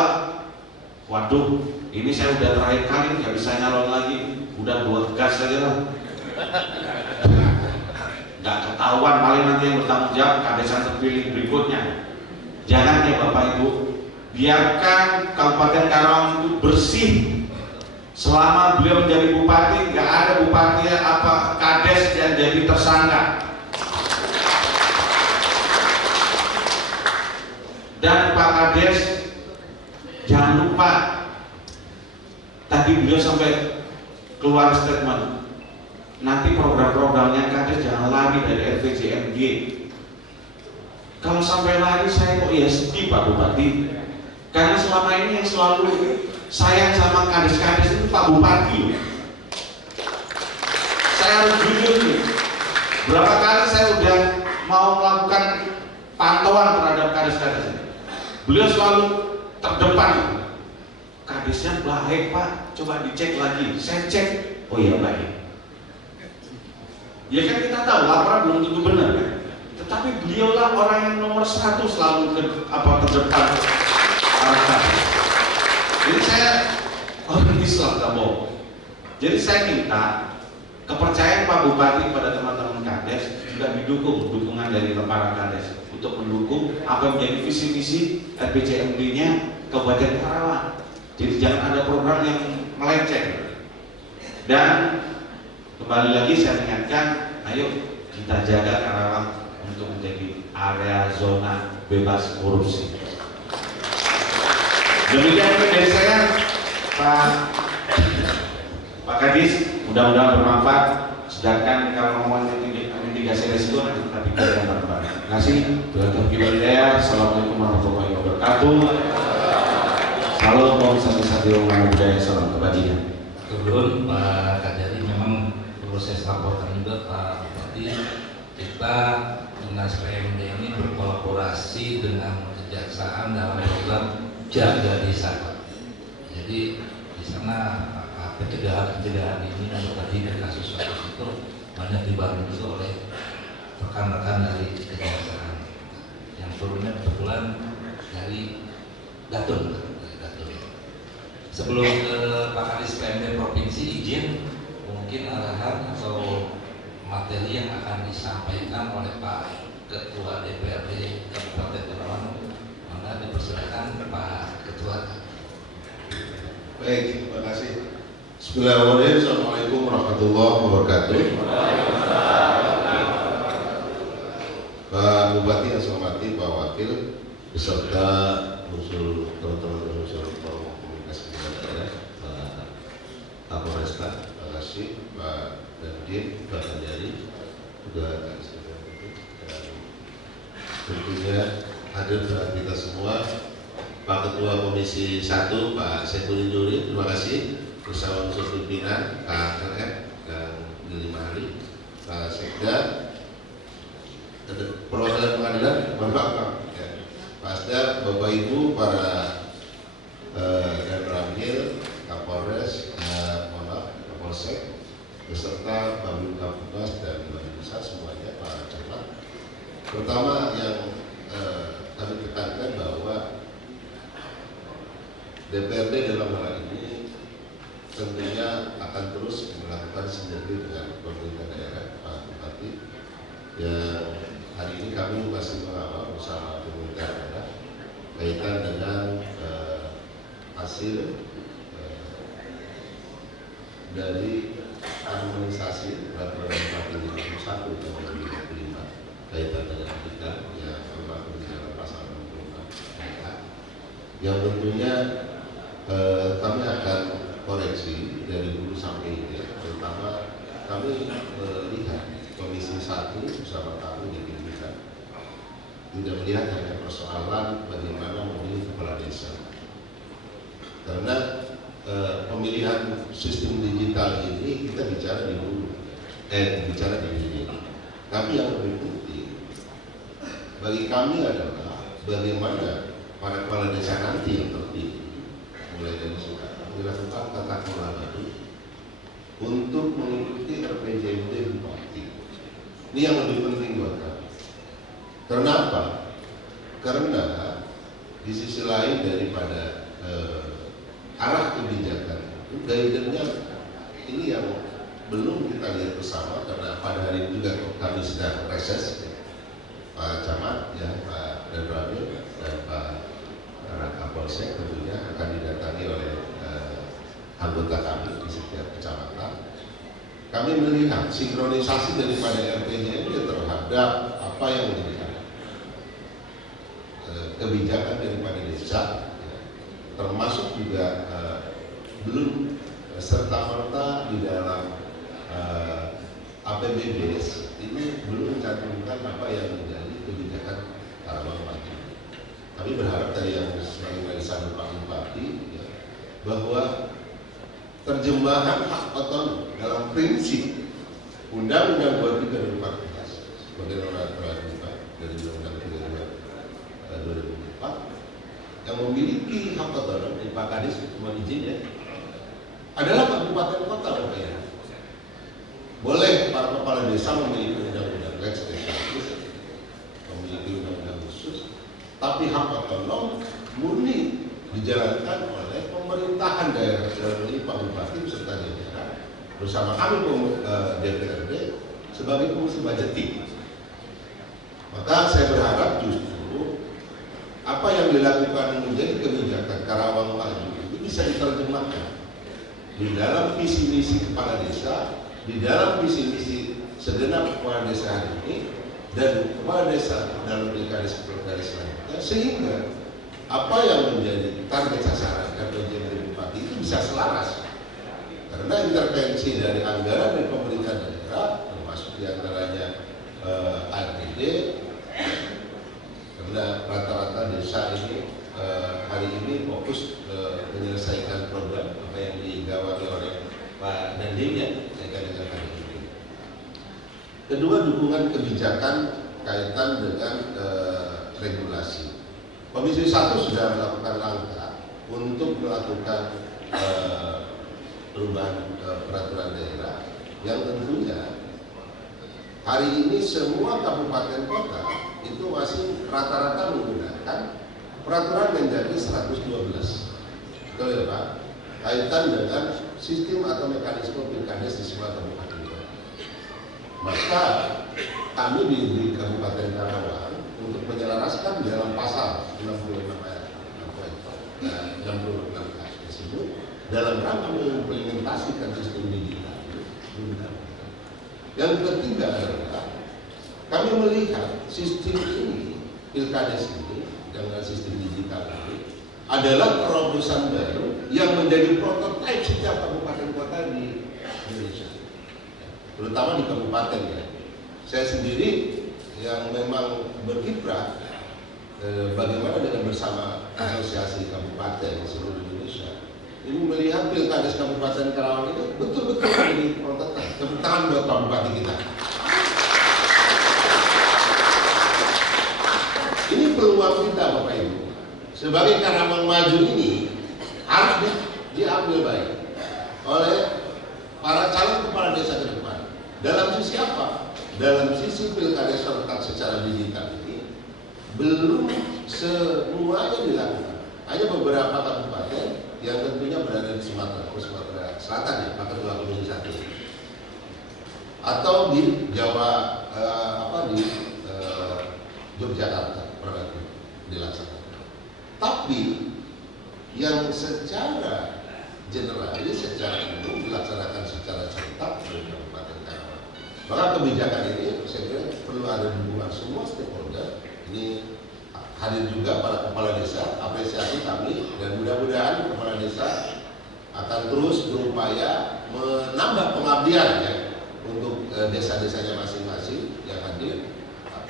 waduh, ini saya udah terakhir kali nggak bisa nyalon lagi, udah buat gas aja lah. Nggak ketahuan, paling nanti yang bertanggung jawab kadesan terpilih berikutnya. Jangan ya Bapak Ibu, biarkan Kabupaten Karawang itu bersih. Selama beliau menjadi bupati, nggak ada bupati apa kades yang jadi tersangka. Dan Pak Kades, jangan lupa, tadi beliau sampai keluar statement, nanti program-programnya Kades jangan lari dari RPJMD. Kalau sampai lari saya kok ya sedih Pak Bupati, karena selama ini yang selalu sayang sama Kades-Kades itu Pak Bupati. Saya harus jujur nih, berapa kali saya udah mau melakukan pantauan terhadap Kades-Kades ini. Beliau selalu terdepan. Kadesnya baik Pak, coba dicek lagi. Saya cek, oh iya baik. Ya kan kita tahu laporan belum tentu benar kan. Tetapi beliaulah orang yang nomor 1 selalu terdepan. Jadi saya orang Islam tak bohong. Jadi saya minta kepercayaan Pak Bupati pada teman-teman Kades juga didukung dukungan dari para Kades untuk mendukung apa yang menjadi visi misi RPJMD-nya Kabupaten Karawang. Jadi jangan ada program yang melenceng. Dan kembali lagi saya ingatkan, ayo kita jaga Karawang untuk menjadi area zona bebas korupsi. Demikian dari saya, Pak Kadis, mudah-mudahan bermanfaat. Sedangkan kalau ngomongin mitigasi resiko nanti kita pikirkan bareng-bareng. Terima kasih. Assalamualaikum warahmatullahi wabarakatuh. Salam Om Santi Umar Budaya, salam kebajikan. Turun Pak Kajari, memang proses laporan juga Pak Bupati, kita Dinas PMD ini berkolaborasi dengan kejaksaan dalam program Jaga Desa. Jadi di sana pencegahan ini dan tadi kasus-kasus itu banyak dibantu oleh rekan-rekan dari kejaksaan yang turunnya kebetulan dari Datun. Sebelum ke Pak Kadis PMD Provinsi, izin mungkin arahan atau materi yang akan disampaikan oleh Pak Ketua DPRD Kabupaten Karawang. Maka dipersilakan Pak Ketua. Baik, terima kasih. Bismillahirrahmanirrahim. Assalamualaikum warahmatullahi wabarakatuh. Pak Bupati yang saya hormati, Pak Wakil, beserta unsur teman-teman unsur komunikasi daerah, Pak Kapolresta, Pak Kasih, Pak Dandim, Pak Anjari, juga dan tentunya hadir dengan kita semua, Pak Ketua Komisi 1, Pak Sefuri Juri, terima kasih, bersama unsur pimpinan, Pak RF dan Lili Mahali, Pak Sekda, perwakilan pengadilan, Bapak ya, Pak Asda, Bapak Ibu, para dan Ramil, Kapolres, Kapolsek, beserta Bapak Kapolres dan Bapak Besar semuanya, Pak Camat. Pertama yang kami tekankan bahwa DPRD dalam hal ini tentunya akan terus melakukan sinergi dengan pemerintah daerah, Pak Bupati. Yang hari ini kami masih mengawal bersama pemerintah daerah kaitan dengan hasil dari harmonisasi peraturan Bupati 51 tahun 2025 kaitan dengan kita yang berlaku di dalam pasal 64 yang tentunya kami akan koreksi dari dulu sampai hilir. Terutama kami melihat Komisi 1 bersama kami dipimpinan tidak melihat hanya persoalan bagaimana memilih kepala desa, karena pemilihan sistem digital ini kita bicara di hulu, bicara di hilir. Tapi yang lebih penting bagi kami adalah bagaimana para kepala desa nanti yang terpilih mulai dari sekarang dilakukan tata kelola baru untuk mengikuti RPJMD Bupati. Ini yang lebih penting buat kami. Kenapa? Karena di sisi lain daripada arah kebijakan, guidance-nya ini yang belum kita lihat bersama, karena pada hari ini juga kami sedang reses, Pak Camat, ya, Pak Ramil dan Pak Kapolsek tentunya akan didatangi oleh anggota kami di setiap kecamatan. Kami melihat sinkronisasi daripada RPJMD terhadap apa yang menjadi kebijakan daripada desa, ya, termasuk juga belum serta-merta di dalam APBDes ini belum mencantumkan apa yang menjadi kebijakan Karawang Maju. Kami berharap dari yang sebagaimana disampaikan Pak Bupati, ya, bahwa terjemahan hak otonom dalam prinsip Undang-Undang 23 2014 bagaimana telah dibuat dari Undang-Undang 2004 yang memiliki hak otonom di Pak Kadis cuma izin ya adalah kabupaten kota ya. Boleh para kepala desa memiliki undang-undang legislatif, memiliki undang-undang khusus, tapi hak otonom murni dijalankan oleh pemerintahan daerah dalam ini Pak Bupati beserta jajaran bersama kami DPRD sebagai fungsi budgeting. Maka saya berharap justru apa yang dilakukan menjadi kebijakan Karawang Maju itu bisa diterjemahkan di dalam visi misi kepala desa, di dalam visi misi segenap kepala desa hari ini dan kepala desa dalam pilkada selanjutnya, sehingga apa yang menjadi target sasaran RPJMD Bupati itu bisa selaras. Karena intervensi dari anggaran dari pemerintah daerah, termasuk diantaranya APBD, karena rata-rata desa ini hari ini fokus menyelesaikan program apa yang digawangi oleh Pak Dandim ya, dengan hari ini. Kedua, dukungan kebijakan kaitan dengan regulasi. Komisi 1 sudah melakukan langkah untuk melakukan perubahan peraturan daerah yang tentunya hari ini semua kabupaten kota itu masih rata-rata menggunakan peraturan Mendagri 112. Betul ya Pak? kaitan dengan sistem atau mekanisme pilkades di semua kabupaten kota. Maka kami di Kabupaten Karawang untuk menyelaraskan dalam pasal 66 ayat 66 tersebut dalam rangka mengimplementasikan sistem digital. Yang ketiga adalah kami melihat sistem ini, pilkades ini dengan sistem digital ini adalah terobosan baru yang menjadi prototipe setiap kabupaten kota di Indonesia, terutama di kabupaten ya. Saya sendiri yang memang berkiprah bagaimana dengan bersama asosiasi kabupaten di seluruh Indonesia ini melihat pilkades Kabupaten Karawang ini betul-betul menjadi prototipe. Tepuk tangan buat Pak Bupati kita. Ini peluang kita Bapak Ibu. Sebagai Karawang maju ini harus diambil baik oleh para calon kepala desa ke depan. Dalam sisi apa? Dalam sisi pilkada serentak secara digital ini belum semuanya dilakukan. Hanya beberapa kabupaten yang tentunya berada di Sumatera Selatan ya, maka telah Komisi 1 atau di Jawa di Yogyakarta pernah dilaksanakan. Tapi yang secara general ini secara umum dilaksanakan secara serentak di Kabupaten Karawang. Maka kebijakan ini saya kira perlu ada dukungan semua stakeholder. Ini hadir juga para kepala desa, apresiasi kami dan mudah-mudahan kepala desa akan terus berupaya menambah pengabdian ya untuk desa-desanya masing-masing yang hadir.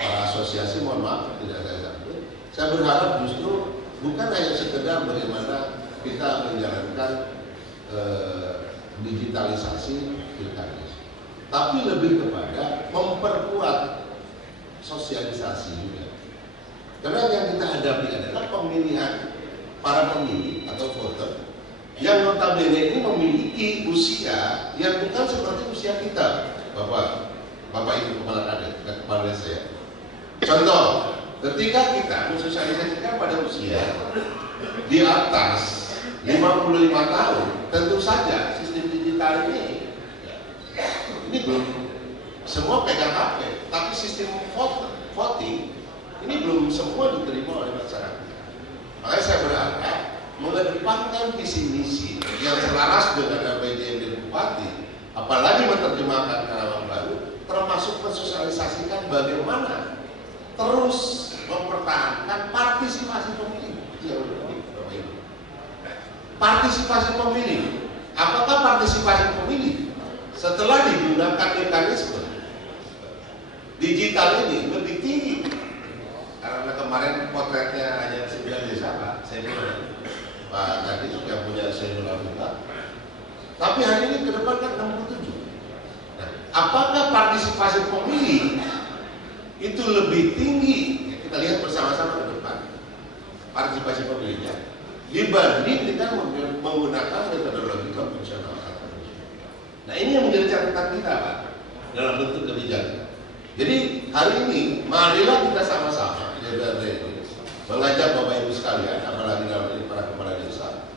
Para asosiasi mohon maaf tidak saya sambut. Saya berharap justru bukan hanya sekedar bagaimana kita menjalankan digitalisasi pilkades, tapi lebih kepada memperkuat sosialisasi juga. Karena yang kita hadapi adalah pemilihan para pemilih atau voter yang notabene ini memiliki usia yang bukan seperti usia kita, Bapak Ibu Kepala Kadin dan Kepala Desa ya. Contoh, ketika kita mensosialisasikan pada usia di atas 55 tahun, tentu saja sistem digital ini belum semua pegang HP, tapi sistem voting ini belum semua diterima oleh masyarakat. Makanya saya berharap mengedepankan visi misi yang selaras dengan RPJMD Bupati, apalagi menerjemahkan Karawang Baru, termasuk mensosialisasikan bagaimana terus mempertahankan partisipasi pemilih. Partisipasi pemilih. Apakah partisipasi pemilih setelah digunakan mekanisme digital ini lebih tinggi? Karena kemarin potretnya hanya 9 desa Pak, saya bilang Pak tadi yang punya saya bilang, tapi hari ini ke depan kan 67. Nah, apakah partisipasi pemilih itu lebih tinggi? Ya, kita lihat bersama-sama ke depan partisipasi pemilihnya dibanding dengan menggunakan metodologi konvensional. Nah ini yang menjadi catatan kita Pak dalam bentuk kebijakan. Jadi hari ini marilah kita sama-sama DPRD ini mengajak Bapak Ibu sekalian, apalagi dalam ini para kepala desa,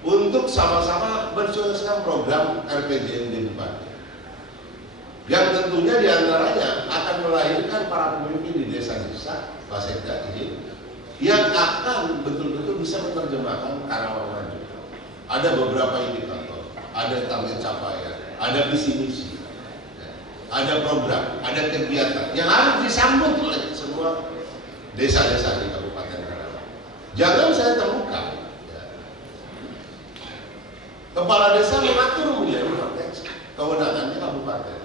untuk sama-sama mensosialisasikan program RPJMD Bupati yang tentunya diantaranya akan melahirkan para pemimpin di desa-desa Basekda ini yang akan betul-betul bisa menerjemahkan Karawang Maju. Ada beberapa indikator, ada target capaian, ada visi misi, ada program, ada kegiatan yang harus disambut oleh semua desa-desa di Kabupaten Karawang. Jangan saya temukan kepala desa mengatur menjadi konteks kewenangannya kabupaten.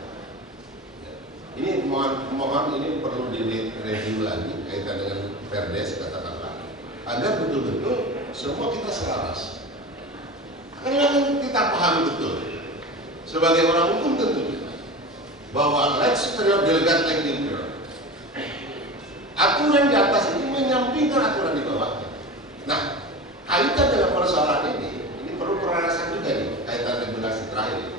Ini mohon ini perlu direview lagi kaitan dengan Perdes katakanlah agar betul-betul semua kita selaras. Karena kita pahami betul sebagai orang hukum tentunya bahwa legislative delegate legislature aturan di atas ini menyampingkan aturan di bawahnya. Nah, kaitan dengan persoalan ini perlu peranasan juga nih kaitan regulasi terakhir.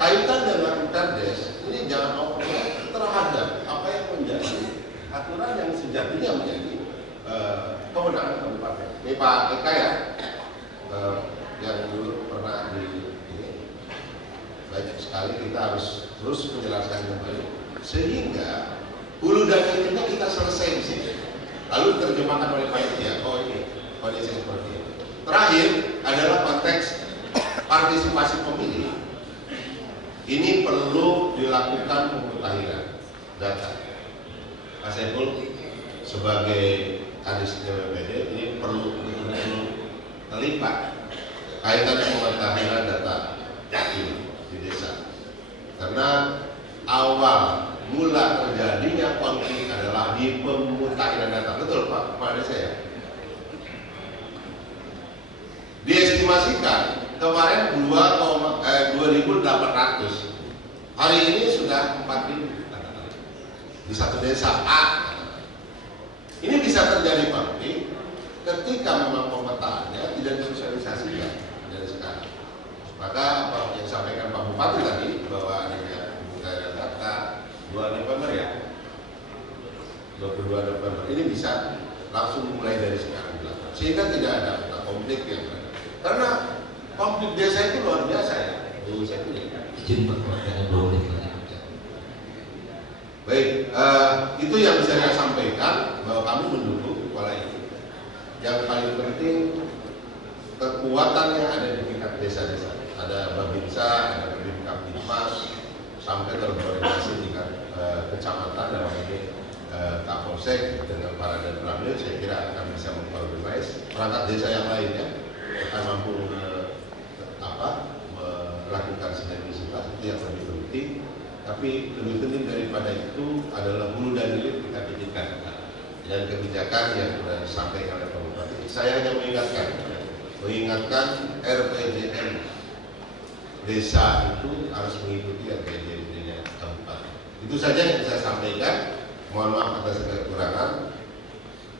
Kaitan dengan Perdes ini jangan overlap terhadap apa yang menjadi aturan yang sejatinya menjadi kewenangan kabupaten. Ini Pak Eka ya yang dulu sekali kita harus terus menjelaskan kembali sehingga hulu dan hilirnya kita selesai di sini. Lalu terjemahkan oleh panitia. Oh ini kondisi seperti ini. Terakhir adalah konteks partisipasi pemilih. Ini perlu dilakukan pemutahiran data. Mas Saiful sebagai kadis BPD ini perlu betul-betul terlibat kaitan pemutahiran data di desa. Karena awal mula terjadinya konflik adalah di pemutahiran data. Betul Pak Kepala Desa ya? Diestimasikan kemarin 2.800, hari ini sudah 4.000 di satu desa A. Ini bisa terjadi konflik ketika memang pemetaannya tidak disosialisasikan dari sekarang. Maka apa yang disampaikan Pak Bupati tadi bahwa adanya pemutahiran data 2 November ya, 22 November ini bisa langsung mulai dari sekarang dilakukan, sehingga tidak ada konflik yang ada. Karena konflik desa itu luar biasa ya. Dulu saya punya. Izin pertanyaannya 2 menit lagi. Baik, itu yang bisa saya sampaikan bahwa kami mendukung pola itu. Yang paling penting kekuatannya ada di tingkat desa-desa. Ada Babinsa, ada Babinkamtibmas, sampai terkoordinasi tingkat kecamatan dalam ini Kapolsek dengan para dan Ramil. Saya kira akan bisa mengkoordinasi perangkat desa yang lainnya akan mampu melakukan sinergisitas itu yang lebih penting. Tapi lebih penting daripada itu adalah hulu dan hilir kita pikirkan dan kebijakan yang sudah disampaikan oleh Pak Bupati. Saya hanya mengingatkan RPJM desa itu harus mengikuti RPJM-nya kabupaten. Itu saja yang saya sampaikan. Mohon maaf atas segala kekurangan.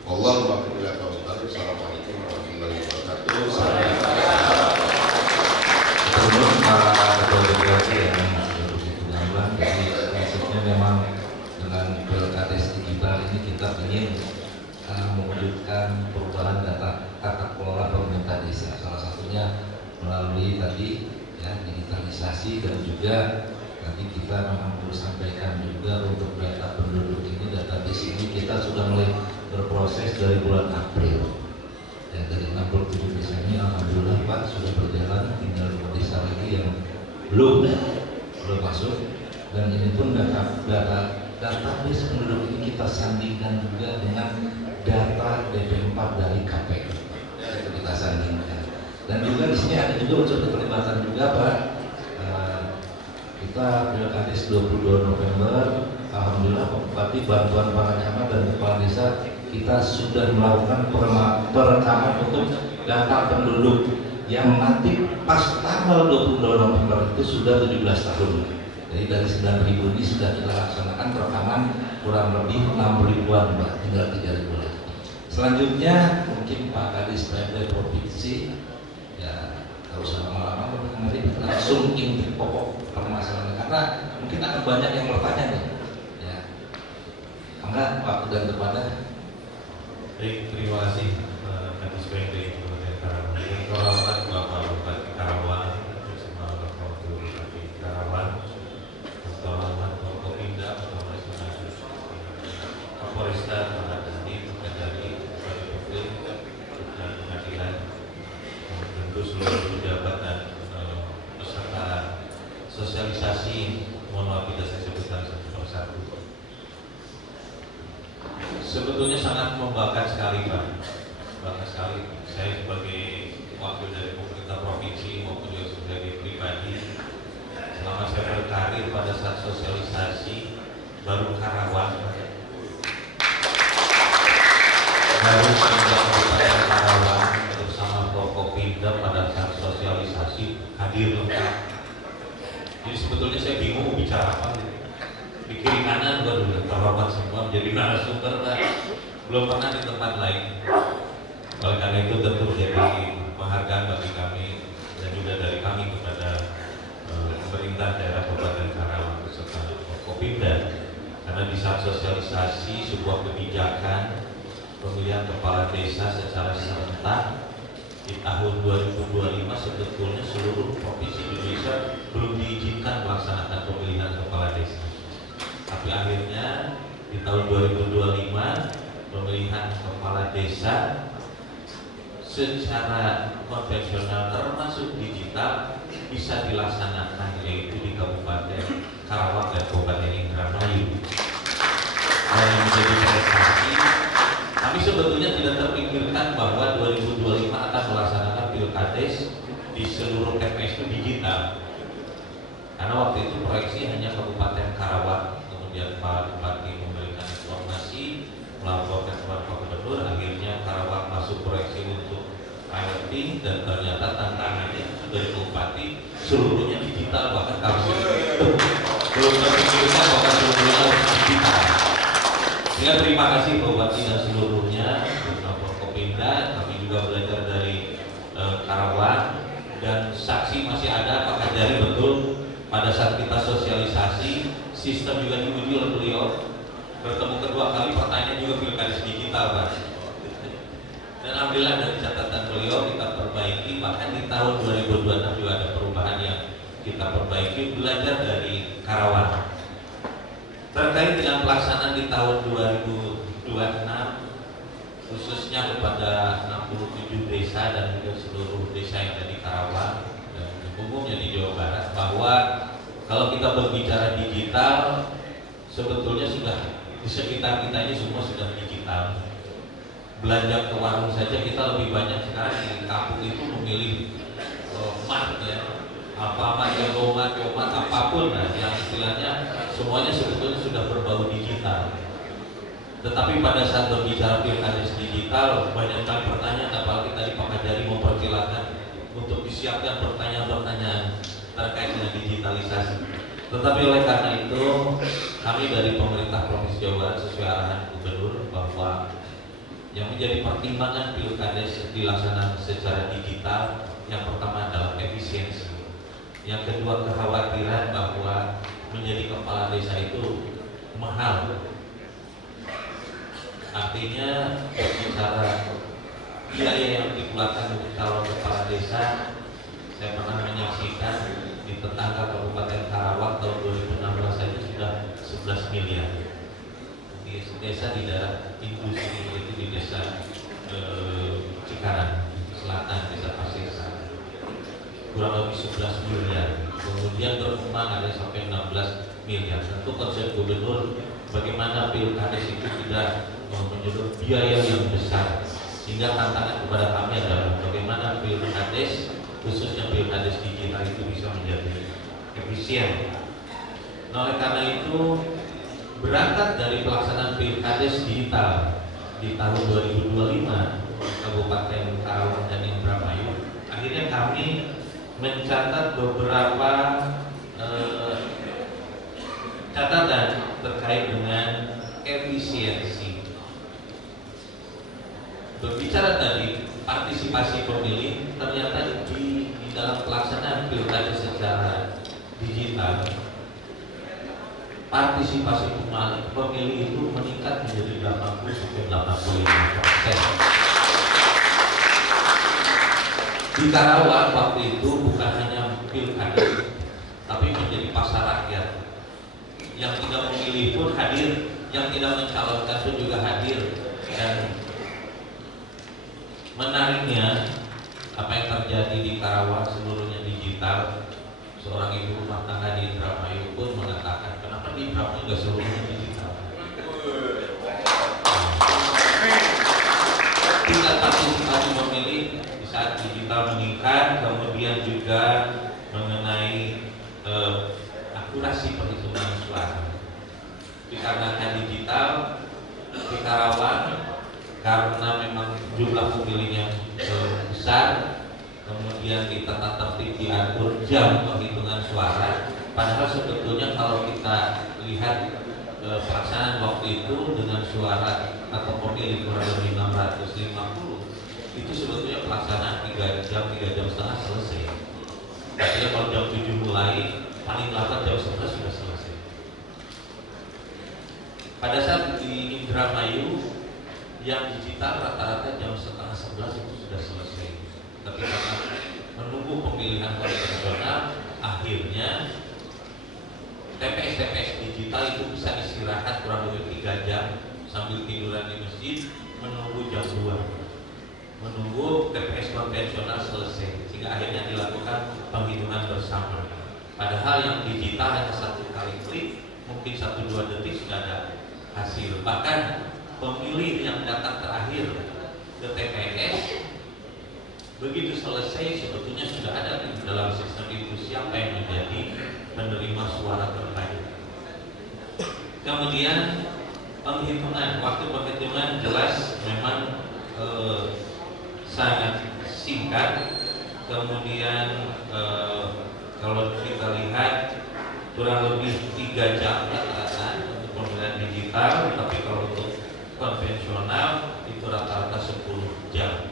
Assalamualaikum warahmatullahi wabarakatuh. Sebelum Pak Ketua DPRD yang begitu gamblang, jadi maksudnya memang dengan Pilkades digital ini kita ingin mewujudkan perubahan tata kelola pemerintah desa. Salah satunya melalui tadi ya digitalisasi, dan juga tadi kita memang perlu sampaikan juga untuk data penduduk ini, database ini kita sudah mulai berproses dari bulan April. Ya, dari 67 desa ini alhamdulillah Pak sudah berjalan, tinggal 2 desa lagi yang belum masuk, dan ini pun database penduduk ini kita sandingkan juga dengan data DP4 dari KPU. Itu kita sandingkan. Dan juga di sini ada juga unsur keterlibatan juga Pak. Kita Pilkades 22 November, alhamdulillah Pak Bupati bantuan para camat dan kepala desa kita sudah melakukan perekaman untuk data penduduk yang nanti pas tanggal 22 November itu sudah 17 tahun. Jadi dari 9.000 ini sudah kita laksanakan perekaman kurang lebih 6.000-an Mbak, tinggal 3.000 lagi. Selanjutnya mungkin Pak Kadis PRD Provinsi ya kalau usah lama-lama nanti langsung inti pokok permasalahan, karena mungkin akan banyak yang bertanya nih. Ya, enggak waktu dan kepada. Baik, terima kasih Kadis PRD Kabupaten Karawang. Yang terhormat Bapak Bupati Karawang bersama Bapak Bupati Karawang, yang terhormat Bapak Kopinda, Bapak Resonansus, Kapolresta, Pak Dandi, Pak Jari, Pak Publik, dan Pengadilan, tentu seluruh pejabat dan peserta sosialisasi. Mohon maaf tidak saya sebutkan satu persatu. Sebetulnya sangat membanggakan sekali Pak, bangga sekali saya sebagai wakil dari pemerintah provinsi maupun juga sebagai pribadi. Selama saya berkarir pada saat sosialisasi baru Karawang, baru Kabupaten Karawang bersama Prokopimda pada saat sosialisasi hadir lengkap. Jadi sebetulnya saya bingung bicara apa. Di kiri kanan gua dulu terhormat semua menjadi narasumber, belum pernah di tempat lain. Oleh karena itu tentu menjadi penghargaan bagi kami dan juga dari kami kepada pemerintah daerah Kabupaten Karawang beserta Kopimda, karena di saat sosialisasi sebuah kebijakan pemilihan kepala desa secara serentak di tahun 2025 sebetulnya seluruh provinsi Indonesia belum diizinkan melaksanakan pemilihan kepala desa. Tapi akhirnya di tahun 2025 pemilihan kepala desa secara konvensional termasuk digital bisa dilaksanakan, yaitu di Kabupaten Karawang dan Kabupaten Indramayu. Dan menjadi prestasi, kami sebetulnya tidak terpikirkan bahwa 2025 akan melaksanakan pilkades di seluruh TPS itu digital. Karena waktu itu proyeksi hanya Kabupaten Karawang, kemudian Pak Bupati memberikan informasi, melaporkan kepada Pak Gubernur, akhirnya Karawang masuk proyeksi untuk piloting, dan ternyata tantangannya dari Bupati seluruhnya digital, bahkan kami belum terpikirkan bahwa seluruhnya harus digital. Sehingga terima kasih Bupati dan seluruhnya bersama Forkopimda. Kami juga belajar dari Karawang, dan saksi masih ada Pak Kajari, betul pada saat kita sosialisasi sistem juga diuji oleh beliau. Bertemu kedua kali pertanyaan juga pilkades digital, Pak. Dan alhamdulillah dari catatan beliau kita perbaiki, bahkan di tahun 2026 juga ada perubahan yang kita perbaiki, belajar dari Karawang. Terkait dengan pelaksanaan di tahun 2026, khususnya kepada 67 desa dan juga seluruh desa yang ada di Karawang dan umumnya di Jawa Barat, bahwa kalau kita berbicara digital, sebetulnya sudah di sekitar kita ini semua sudah digital. Belanja ke warung saja kita lebih banyak sekarang di kampung itu memilih mat, ya, apa jomat apapun, nah, yang istilahnya semuanya sebetulnya sudah berbau digital. Tetapi pada saat berbicara pilkades digital, banyak kali pertanyaan, apalagi tadi Pak Kajari mempersilahkan untuk disiapkan pertanyaan-pertanyaan terkait dengan digitalisasi. Tetapi oleh karena itu, kami dari pemerintah Provinsi Jawa Barat sesuai arahan Gubernur bahwa yang menjadi pertimbangan pilkades dilaksanakan secara digital, yang pertama adalah efisiensi, yang kedua kekhawatiran bahwa menjadi kepala desa itu mahal. Artinya bicara biaya yang dikeluarkan untuk calon kepala desa, saya pernah menyaksikan di tetangga Kabupaten Karawang tahun 2016 saja sudah 11 miliar. Di desa di daerah industri, itu di desa Cikarang Selatan, desa Pasir Sana, kurang lebih 11 miliar. Kemudian berkembang ada sampai 16 miliar. Tentu konsep Gubernur bagaimana pilkades itu tidak menyuruh biaya yang besar, sehingga tantangan kepada kami adalah bagaimana pilkades, khususnya pilkades digital itu bisa menjadi efisien. Nah, oleh karena itu, berangkat dari pelaksanaan pilkades digital di tahun 2025 Kabupaten Karawang dan Indramayu, akhirnya kami mencatat beberapa catatan terkait dengan efisiensi. Berbicara tadi partisipasi pemilih, ternyata di dalam pelaksanaan pilkada secara digital, partisipasi pemilih itu meningkat menjadi 80-85%. Di Karawang waktu itu bukan hanya pilkada, tapi menjadi pasar rakyat. Yang tidak memilih pun hadir, yang tidak mencalonkan pun juga hadir. Dan menariknya, apa yang terjadi di Karawang seluruhnya digital. Seorang ibu rumah tangga di Indramayu pun mengatakan, kenapa di Indramayu nggak seluruhnya digital? Tingkat partisipasi pemilih di saat digital meningkat, kemudian juga mengenai akurasi perhitungan suara. Dikarenakan digital di Karawang, karena memang jumlah pemilihnya besar, kemudian di tata tertib diatur jam penghitungan suara. Padahal sebetulnya kalau kita lihat pelaksanaan waktu itu dengan suara atau pemilih kurang lebih 650, itu sebetulnya pelaksanaan 3 jam setengah selesai. Artinya kalau jam 7 mulai, paling lambat jam 11 sudah selesai. Pada saat di Indramayu yang digital rata-rata jam setengah 11 itu sudah selesai. menunggu TPS konvensional selesai sehingga akhirnya dilakukan penghitungan bersama. Padahal yang digital hanya 1 kali klik, mungkin 1-2 detik sudah ada hasil. Bahkan pemilih yang datang terakhir ke TPS begitu selesai sebetulnya sudah ada di dalam sistem itu siapa yang menjadi penerima suara terbanyak. Kemudian waktu penghitungan jelas memang sangat singkat. Kemudian kalau kita lihat kurang lebih 3 jam rata-rata untuk pemilihan digital, tapi kalau untuk konvensional itu rata-rata 10 jam.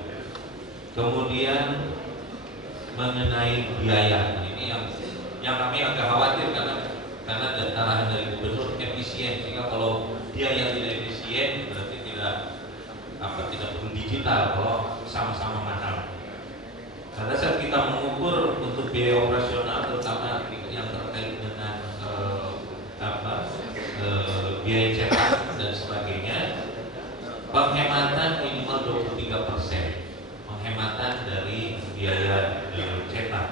Kemudian mengenai biaya, ini yang kami agak khawatir karena arahan dari gubernur efisien, sehingga kalau biaya tidak efisien berarti tidak perlu digital kalau sama-sama mahal. Pada saat kita mengukur untuk biaya operasional terutama yang terkait dengan biaya cetak dan sebagainya, penghematan minimal 23% penghematan dari biaya cetak.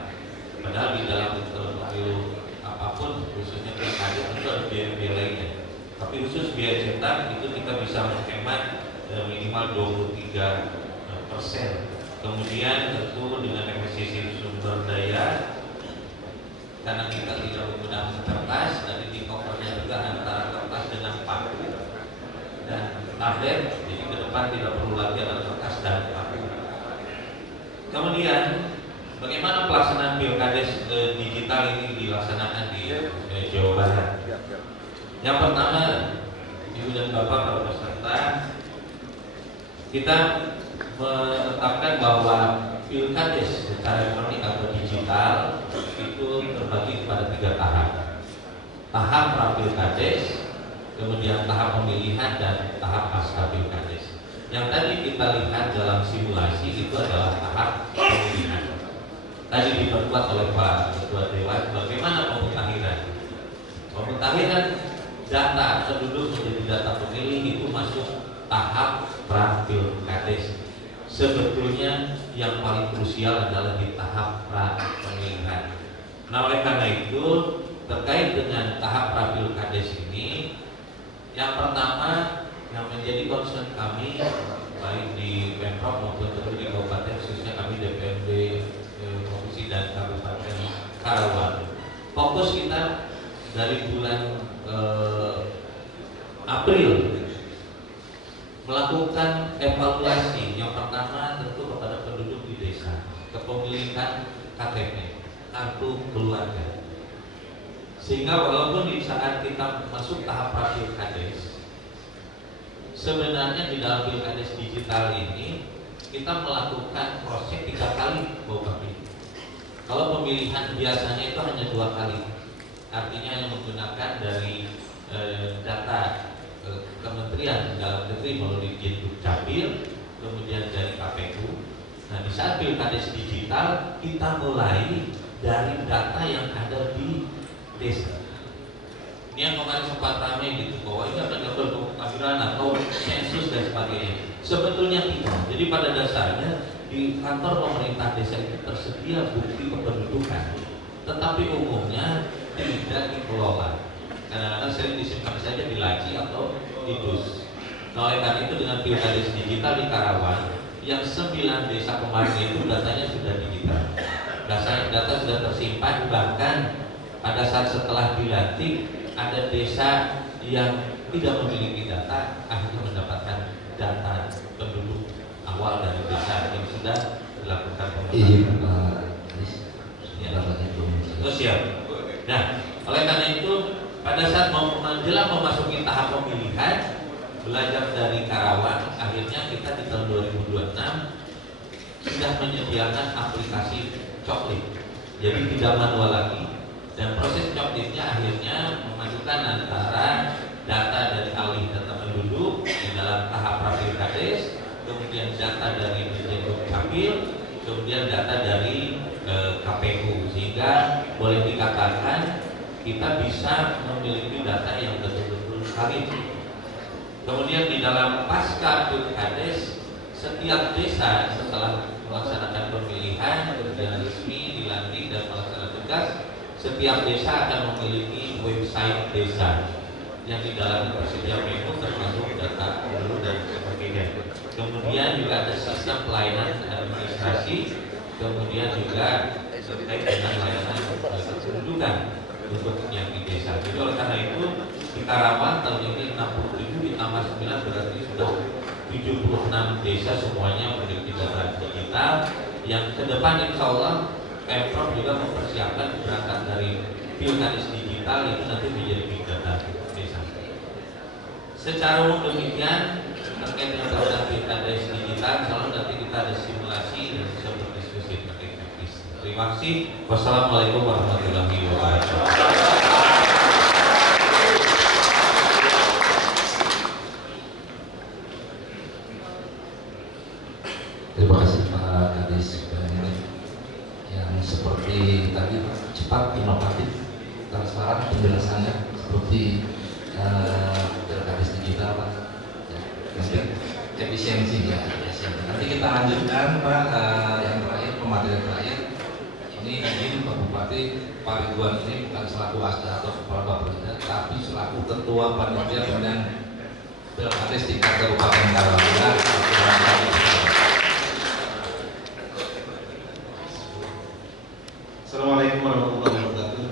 Padahal di dalam pemilu apapun khususnya pilkada itu ada biaya lainnya. Tapi khusus biaya cetak itu kita bisa menghemat minimal 23%. Kemudian tentu dengan efisiensi sumber daya, karena kita tidak menggunakan kertas, dan di covernya juga antara kertas dengan paku dan tablet, jadi ke depan tidak perlu lagi ada kertas dan paku. Kemudian bagaimana pelaksanaan pilkades digital ini dilaksanakan di Jawa Barat? Yang pertama, Ibu dan Bapak para peserta, kita menetapkan bahwa pilkades secara elektronik atau digital itu terbagi kepada 3 tahap. Tahap pra-pilkades, kemudian tahap pemilihan, dan tahap pasca pilkades. Yang tadi kita lihat dalam simulasi itu adalah tahap pemilihan. Tadi diperkuat oleh Pak Ketua Dewan, bagaimana pemutahiran? Pemutahiran data penduduk menjadi data pemilih itu masuk tahap pra-pilkades. Sebetulnya yang paling krusial adalah di tahap pra-pemilihan. Nah, oleh karena itu terkait dengan tahap pra-pilkades ini, yang pertama yang menjadi concern kami baik di Pemprov maupun di kabupaten, khususnya kami DPRD Provinsi dan Kabupaten Karawang, fokus kita dari bulan April melakukan evaluasi. Yang pertama tentu kepada penduduk di desa, kepemilikan KTP, kartu keluarga. Sehingga walaupun di saat kita masuk tahap pra-pilkades, sebenarnya di dalam pilkades digital ini kita melakukan proses 3 kali Bapak Ibu. Kalau pemilihan biasanya itu hanya 2 kali, artinya hanya menggunakan dari data Kementerian Dalam Negeri melalui Dukcapil, kemudian dari KPU. Nah, di saat pilkades digital kita mulai dari data yang ada di desa. Ini yang kemarin sempat ramai gitu, bahwa ini akan dilakukan pemutahiran atau sensus dan sebagainya. Sebetulnya tidak. Jadi pada dasarnya di kantor pemerintah desa itu tersedia bukti kependudukan, tetapi umumnya tidak dikelola. Kadang-kadang sering disimpan saja di laci atau di dus. Nah, oleh karena itu dengan pilkades digital di Karawang, yang 9 desa kemarin itu datanya sudah digital. Data sudah tersimpan, bahkan pada saat setelah dilantik ada desa yang tidak memiliki data akhirnya mendapatkan data penduduk awal dari desa yang sudah dilakukan pemutahiran. Oh, siap. Nah, oleh karena itu pada saat menjelang memasuki tahap pemilihan, belajar dari Karawang, akhirnya kita di tahun 2026 sudah menyediakan aplikasi coklit. Jadi tidak manual lagi, dan proses coklitnya akhirnya memadukan antara data dari alih data penduduk di dalam tahap pra-pilkades, kemudian data dari Dukcapil, kemudian data dari KPU, sehingga boleh dikatakan kita bisa memiliki data yang betul-betul valid. Kemudian di dalam pasca pilkades setiap desa setelah melaksanakan pemilihan berjalan resmi dilantik dan melaksanakan tugas, setiap desa akan memiliki website desa yang di dalamnya tersedia menu termasuk data penduduk dan sebagainya. Kemudian juga ada sistem pelayanan administrasi, kemudian juga terkait dengan layanan kependudukan untuk yang di desa. Jadi oleh karena itu di Karawang tahun ini 67 ditambah 9 berarti sudah 76 desa semuanya memiliki data digital yang ke depan insya Allah Pemprov juga mempersiapkan berangkat dari Pilkades digital itu nanti menjadi big data desa. Secara umum demikian terkait dengan program Pilkades digital, insya nanti kita ada simulasi dan bisa berdiskusi terkait teknis. Terima kasih. Wassalamualaikum warahmatullahi wabarakatuh. Terima kasih Pak Kadis yang seperti tadi cepat, inovatif, transparan penjelasannya seperti Kadis digital Pak. Ya, efisiensi ya. Nanti kita lanjutkan Pak yang terakhir, pematerian terakhir. Ini izin Pak Bupati Pak Ridwan ini bukan selaku asda atau kepala Bapeda, tapi selaku ketua panitia dan Pilkades tingkat Kabupaten Karawang. Assalamualaikum warahmatullahi wabarakatuh.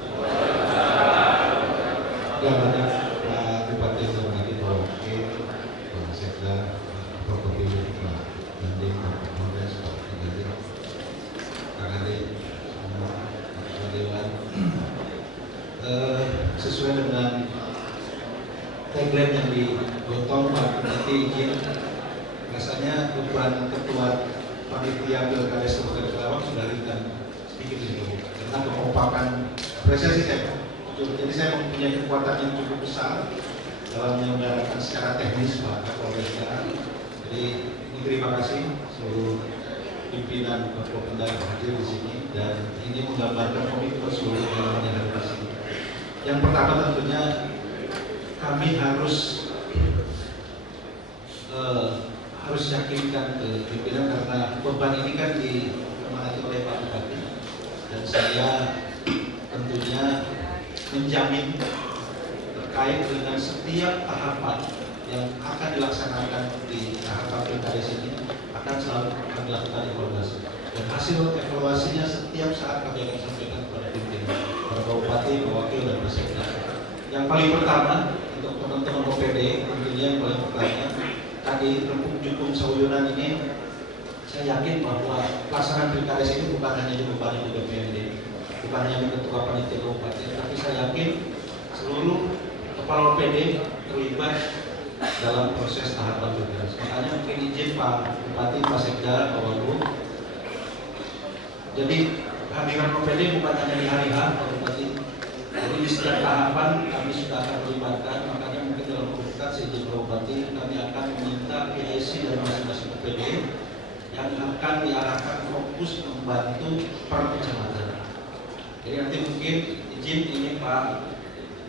Yang banyak Pak Bupati yang hormati Pak Wakil, Pak Sekda, Pak Kopilih, Pak Dandim, Pak Kapolres, Pak Brigadir, Kak Ade, semua Pak Dewan. Sesuai dengan tagline yang digotong Pak Bupati izin, rasanya beban ketua panitia Pilkades Kabupaten Karawang sudah ringan sedikit ini. Karena kekompakan apresiasi saya, jadi saya mempunyai kekuatan yang cukup besar dalam menyelenggarakan secara teknis Pak Kapolresnya. Jadi ini terima kasih seluruh pimpinan Kapolda hadir di sini dan ini menggambarkan komitmen seluruh jajaran yang ada di sini. Yang pertama tentunya kami harus yakinkan ke pimpinan karena beban ini kan diamanati oleh Pak Bupati. Dan saya tentunya menjamin terkait dengan setiap tahapan yang akan dilaksanakan di tahapan Pilkades ini akan selalu kami lakukan evaluasi. Dan hasil evaluasinya setiap saat kami akan sampaikan kepada pimpinan, kepada Bupati, Pak Wakil, dan Pak Sekda. Yang paling pertama untuk teman-teman OPD tentunya yang paling pertama tadi rempung jukung sauyunan ini. Saya yakin bahwa pelaksanaan Pilkades ini bukan hanya dibebani di DPRD, bukan hanya di ketua panitia kabupaten, tapi saya yakin seluruh kepala OPD terlibat dalam proses tahapan Pilkades. Makanya mungkin izin Pak Bupati, Pak Sekda, Pak Wagub. Jadi kehadiran OPD bukan hanya di hari H, Pak Bupati. Jadi di setiap tahapan kami sudah akan melibatkan. Makanya mungkin dalam komunitas izin Pak Bupati kami akan meminta PIC dari masing-masing OPD yang akan diarahkan fokus membantu per kecamatan. Jadi nanti mungkin izin ini Pak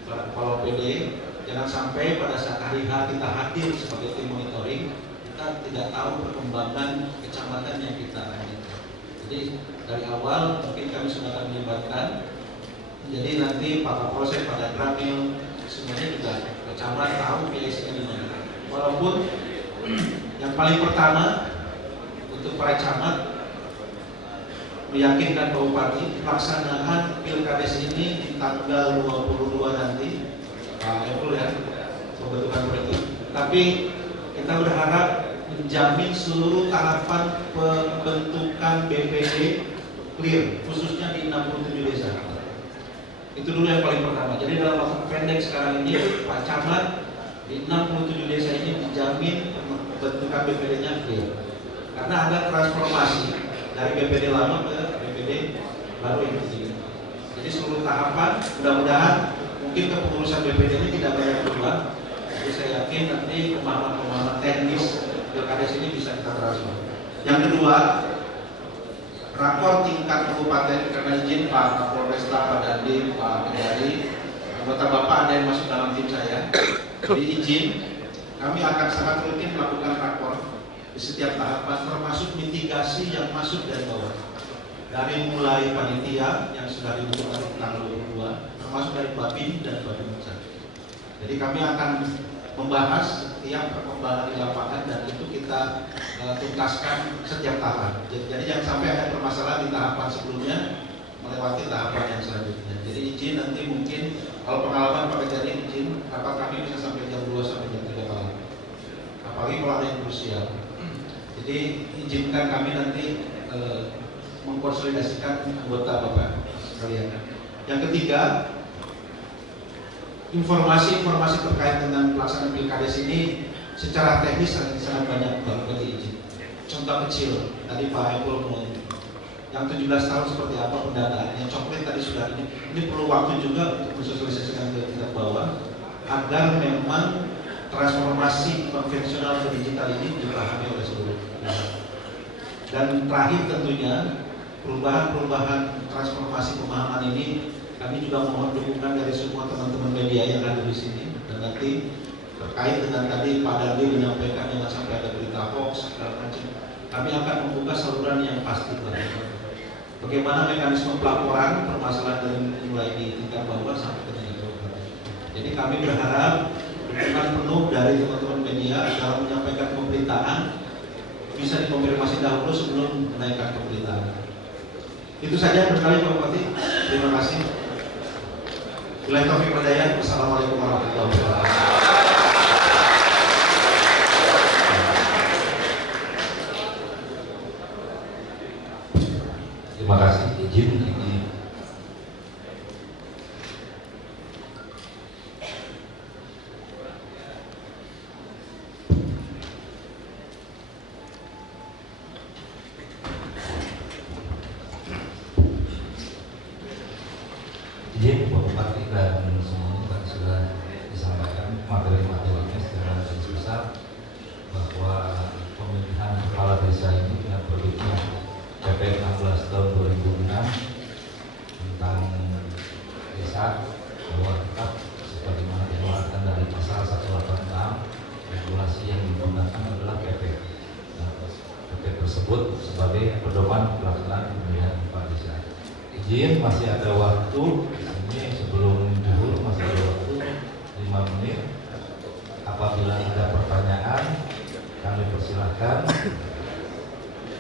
Kepala PD, jangan sampai pada saat hari H kita hadir sebagai tim monitoring, kita tidak tahu perkembangan kecamatan yang kita lanjutkan. Jadi dari awal mungkin kami sudah akan melibatkan. Jadi nanti Pak Kapolsek, Pak Danramil, semuanya juga camat tahu PIC-nya di mana. Walaupun yang paling pertama untuk para camat meyakinkan Pak Bupati pelaksanaan Pilkades ini di tanggal 22 nanti Pak Epul ya pembentukan itu. Tapi kita berharap menjamin seluruh tahapan pembentukan BPD clear khususnya di 67 desa. Itu dulu yang paling pertama. Jadi dalam waktu pendek sekarang ini Pak Camat di 67 desa ini dijamin pembentukan BPD-nya clear. Karena ada transformasi dari BPD lama ke BPD baru yang ketiga. Jadi seluruh tahapan mudah-mudahan mungkin kepengurusan BPD ini tidak banyak berubah. Jadi saya yakin nanti pemahaman-pemahaman teknis Pilkades ini bisa kita transfer. Yang kedua, rakor tingkat kabupaten karena izin Pak Kapolresta, Pak Dandim, Pak Kendari, anggota Bapak ada yang masuk dalam tim saya. Jadi izin, kami akan sangat rutin melakukan rakor di setiap tahapan, termasuk mitigasi yang masuk dari bawah. Dari mulai panitia yang sudah dibentuk tanggal 22, termasuk dari Babin dan Babin. Jadi kami akan membahas setiap perkembangan di lapangan dan itu kita tuntaskan setiap tahapan. Jadi jangan sampai ada permasalahan di tahapan sebelumnya melewati tahapan yang selanjutnya. Jadi izin nanti mungkin kalau pengalaman Pak Kejari izin rapat kami bisa sampai jam 2 sampai jam 3 malam. Apalagi kalau ada yang krusial. Jadi izinkan kami nanti mengkonsolidasikan anggota Bapak sekalian. Yang ketiga, informasi-informasi terkait dengan pelaksanaan Pilkades ini secara teknis sangat banyak Bapak izin. Contoh kecil, tadi Pak Epul ngomong yang 17 tahun seperti apa pendataannya, coklat tadi sudah ini perlu waktu juga untuk mensosialisasikan ke tingkat bawah agar memang transformasi konvensional ke digital ini dipahami oleh seluruh. Dan terakhir tentunya perubahan-perubahan transformasi pemahaman ini kami juga mohon dukungan dari semua teman-teman media yang ada di sini dan nanti terkait dengan tadi Pak Dardi menyampaikan jangan sampai ada berita hoax segala macam. Kami akan membuka saluran yang pasti. Bagaimana mekanisme pelaporan permasalahan dari mulai di tingkat bawah sampai ke tingkat bawah. Jadi kami berharap dukungan penuh dari teman-teman media dalam menyampaikan pemberitaan bisa dikonfirmasi dahulu sebelum menaikkan pemberitaan. Itu saja berkali Pak Bupati. Terima kasih. Billahi taufiq wal hidayah. Wassalamualaikum warahmatullahi wabarakatuh. Terima kasih. Izin ini Pak Bupati dan semuanya tadi sudah disampaikan materi-materinya secara besar bahwa pemilihan kepala desa ini dengan terbitnya PP 16 tahun 2006 tentang desa bahwa tetap sebagaimana dikeluarkan dari pasal 186 regulasi yang digunakan adalah PP. Nah, PP tersebut sebagai pedoman pelaksanaan pemilihan kepala desa. Izin masih ada waktu ini sebelum zuhur masih ada waktu 5 menit. Apabila ada pertanyaan kami persilahkan.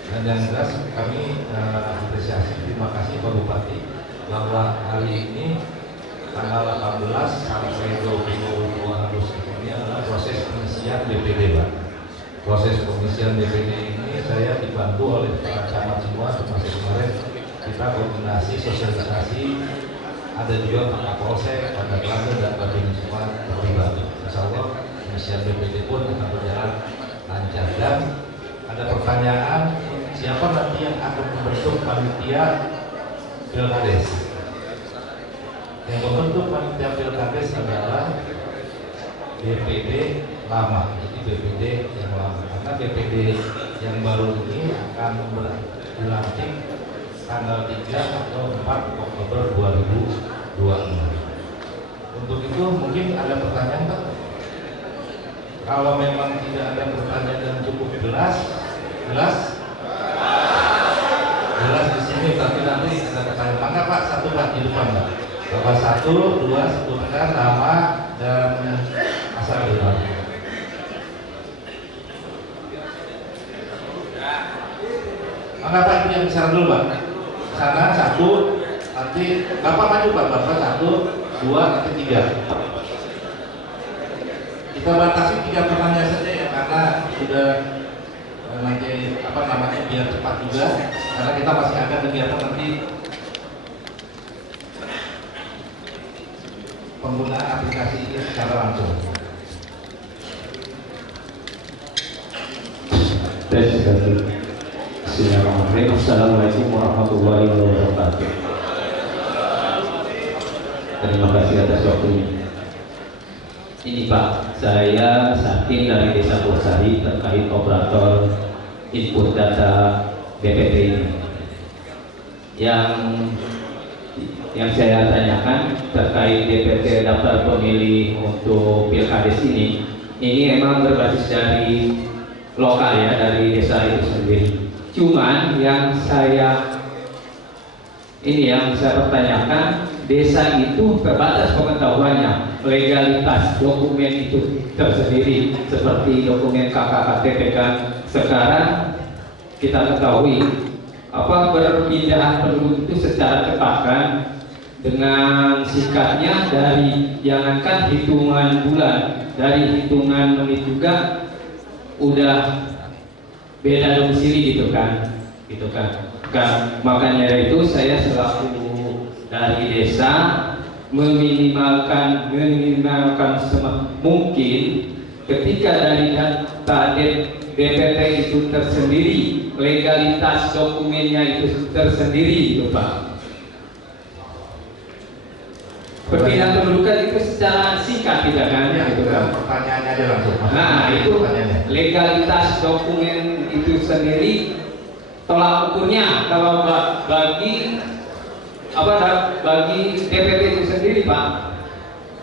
Dan yang jelas kami apresiasi, terima kasih Pak Bupati bahwa hari ini tanggal 18 sampai 22 Agustus ini adalah proses pengisian DPD Pak. Proses pengisian DPD ini saya dibantu oleh para camat semua termasuk kemarin kita koordinasi sosialisasi, ada juga Pak Kapolsek, Pak Daklase dan Babin semua terlibat. Insya Allah pengisian DPD pun akan berjalan lancar dan ada pertanyaan siapa nanti yang akan membentuk panitia Pilkades. Yang membentuk panitia Pilkades adalah DPD lama, jadi BPD yang lama. Karena BPD yang baru ini akan dilantik tanggal 3 atau 4 Oktober 2026. Untuk itu mungkin ada pertanyaan Pak? Kalau memang tidak ada pertanyaan yang cukup jelas di sini, tapi nanti ada pertanyaan. Maka Pak, satu Pak di depan Pak. Bapak 1, 2 sebutkan nama dan asal usul. Maka Pak itu yang besar dulu Pak. Sana 1, nanti Bapak maju Pak. Bapak 1, 2, nanti 3. Kita batasi 3 pertanyaan saja ya karena sudah nanti biar cepat juga karena kita masih ada kegiatan nanti penggunaan aplikasi ini secara langsung. Bismillahirrahmanirrahim. Assalamualaikum warahmatullahi wabarakatuh. Terima kasih atas waktunya. Ini Pak, saya Sakin dari Desa Pursari terkait operator input data BPT ini. Yang saya tanyakan terkait DPT daftar pemilih untuk Pilkades ini emang berbasis dari lokal ya dari desa itu sendiri. Cuman yang saya pertanyakan, desa itu terbatas pengetahuannya, legalitas dokumen itu tersendiri seperti dokumen KKKTP kan sekarang kita ketahui perpindahan penduduk itu secara cepat kan, dengan singkatnya dari jangankan hitungan bulan, dari hitungan menit juga udah beda domisili gitu kan. Makanya dari itu saya selaku dari desa meminimalkan mungkin ketika dari data DPT itu tersendiri, legalitas dokumennya itu tersendiri gitu Pak. Perpindahan pendudukan itu secara singkat tidak kan? Ya, gitu kan? Pertanyaannya aja langsung. Nah itu legalitas dokumen itu sendiri tolak ukurnya kalau bagi DPT itu sendiri Pak.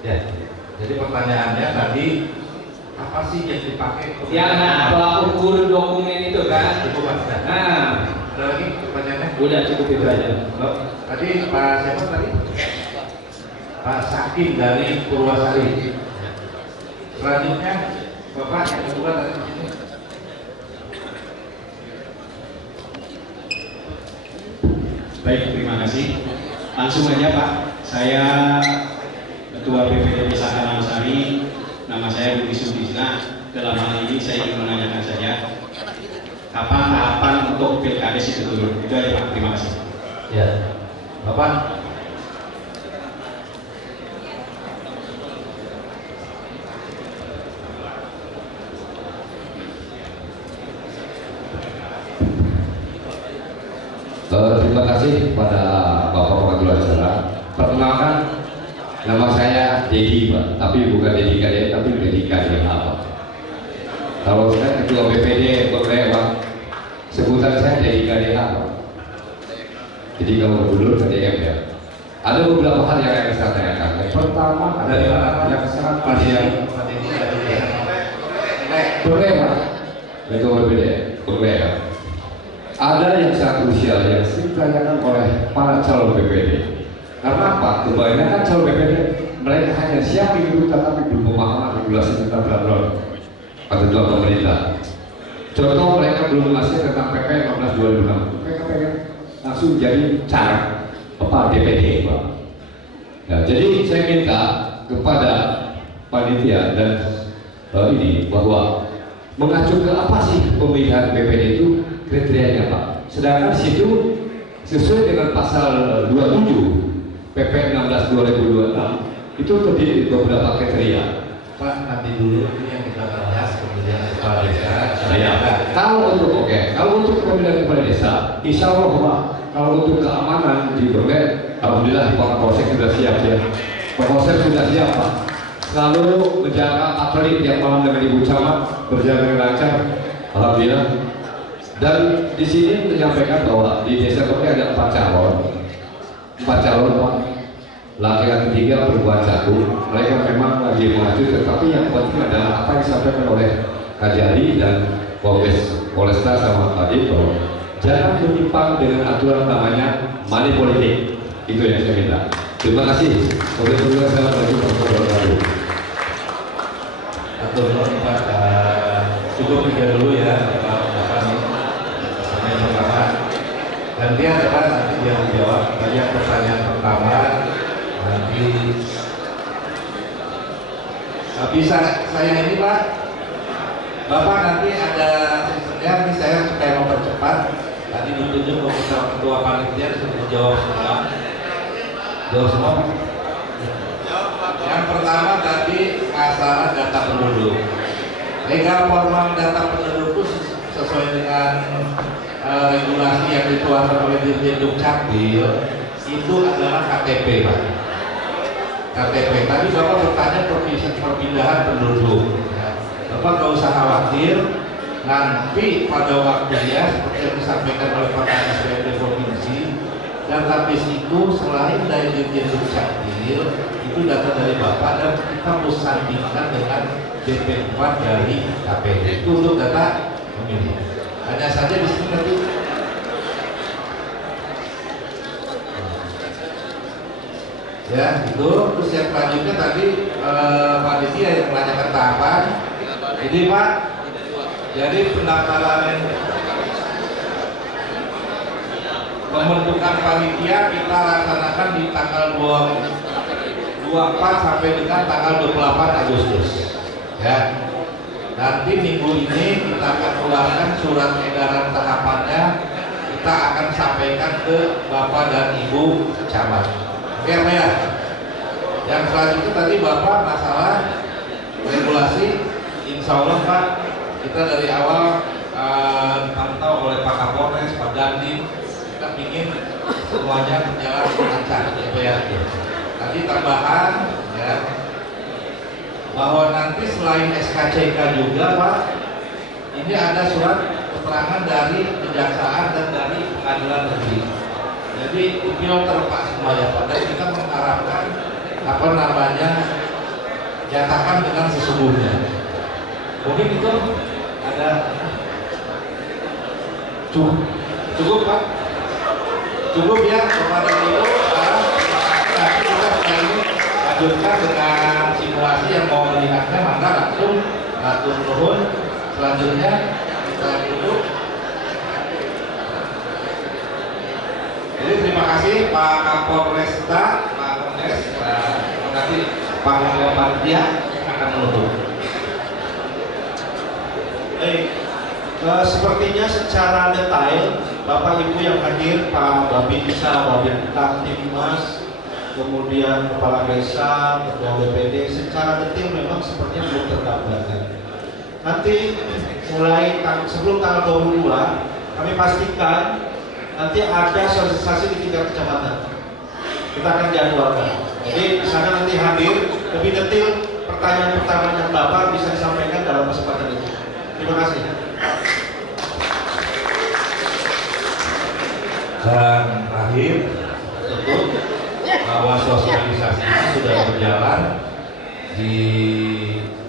Ya, jadi pertanyaannya tadi apa sih yang dipakai? Ya, tolak ukur dokumen itu kan. Cukup Mas. Nah, Ada lagi pertanyaannya? udah cukup itu aja. Tadi Pak siapa tadi? Pak Sakim dari Purwasari. Selanjutnya Bapak yang kedua tadi di sini. Baik, terima kasih. Langsung aja Pak, saya Ketua BPD Desa Karangsari, nama saya Budi Sudisna. Dalam hal ini saya ingin menanyakan saja, kapan tahapan untuk PKDS itu turun? Itu aja Pak, terima kasih. Ya, Bapak. Terima kasih kepada Bapak Pengatur Acara. Perkenalkan, nama saya Dedi Pak, tapi bukan Dedi KD, tapi Dedi KD apa? Kalau saya Ketua BPD Berlewat, sebutan saya Dedi KD apa? Jadi kalau dulu KDM ya. Ada beberapa hal yang saya tanyakan. Yang pertama ada yang sangat penting. Berlewat, Ketua BPD Berlewat. Ada yang sangat krusial yang sering ditanyakan oleh para calon BPD. Karena apa? Kebanyakan calon BPD mereka hanya siap ikut tetapi belum pemahaman regulasi tentang background ketentuan pemerintah. Contoh, mereka belum mengasih tentang PP 15 2006. Mereka pengen langsung jadi caleg DPD Pak. Nah, jadi saya minta kepada panitia dan ini bahwa mengacu ke apa sih pemilihan BPD itu kriterianya Pak. Sedangkan di situ sesuai dengan pasal 27 PP 16 2026 itu terdiri beberapa kriteria. Pak, nanti dulu ini yang kita bahas kemudian kepala desa. Ya. Kalau untuk pemilihan kepala desa, insya Allah Pak. Kalau untuk keamanan di Berlin, alhamdulillah Pak Kapolsek sudah siap ya. Pak Kapolsek sudah siap Pak. Selalu menjaga atlet yang malam dengan Ibu Camat berjalan dengan lancar, alhamdulillah. Dan di sini menyampaikan bahwa di desa kami ada 4 calon Pak. Laki-laki 3, perempuan 1. Mereka memang lagi mengacu, tetapi yang penting adalah apa yang disampaikan oleh Kajari dan Polresta sama tadi bahwa jangan menyimpang dengan aturan namanya money politik. Itu yang saya minta. Terima kasih. Kemudian saya lagi berkoordinasi. Atur Pak, cukup 3 dulu ya Bapak nih. Yang pertama, dan dia adalah nanti dia menjawab banyak pertanyaan pertama. Nanti bisa saya ini Pak, Bapak nanti ada sistemnya. Ini saya supaya mempercepat. Tadi ditunjuk ketua panitia sudah jawab semua. Yang pertama tadi masalah data penduduk. Legal formal data penduduk itu sesuai dengan regulasi yang dikeluarkan oleh Dirjen Dukcapil itu adalah KTP Pak. KTP. Tadi Bapak bertanya perpindahan penduduk. Bapak nggak usah khawatir. Nanti pada waktunya seperti yang disampaikan oleh Pak Kadis Provinsi, database itu selain dari Dirjen Dukcapil itu data dari Bapak dan kita mau sandingkan dengan DP4 dari KPD. Itu untuk data memilih. Hanya saja di sini nanti ya itu. Terus yang selanjutnya tadi panitia yang menanyakan tahapan. Jadi Pak, jadi pendaftaran pembentukan panitia kita laksanakan di tanggal 24 sampai dengan tanggal 28 Agustus. Ya. Nanti minggu ini kita akan keluarkan surat edaran tahapannya. Kita akan sampaikan ke Bapak dan Ibu camat. Oke, Pak ya. Yang selanjutnya tadi Bapak masalah regulasi, insya Allah Pak, kita dari awal dipantau oleh Pak Kapolres, Pak Dandim, kita ingin semuanya berjalan lancar, ya Pak ya. Tadi tambahan ya, bahwa nanti selain SKCK juga Pak, ini ada surat keterangan dari kejaksaan dan dari pengadilan negeri. Jadi filter Pak semuanya Pak, dan kita mengharapkan apa namanya nyatakan dengan sesungguhnya. Mungkin itu ada cukup Pak, cukup ya kepada Ibu. Nanti kita sekali lanjutkan dengan simulasi yang mau melihatnya, maka langsung atur nuhun. Selanjutnya kita duduk. Jadi terima kasih Pak Kapolresta, Pak Kapolres, nanti Pak Panitia akan menutup. Baik, sepertinya secara detail Bapak Ibu yang hadir, Pak Babinsa, Babinsa, Timmas, kemudian Kepala Desa, Ketua BPD, secara detail memang sepertinya belum tergambarkan. Nanti mulai sebelum tanggal 22 kami pastikan nanti ada sosialisasi di tingkat kecamatan. Kita akan jadwalkan. Jadi di sana nanti hadir lebih detail, pertanyaan-pertanyaan Bapak bisa disampaikan dalam kesempatan ini. Terima kasih. Dan terakhir, tentu bahwa sosialisasi ini sudah berjalan di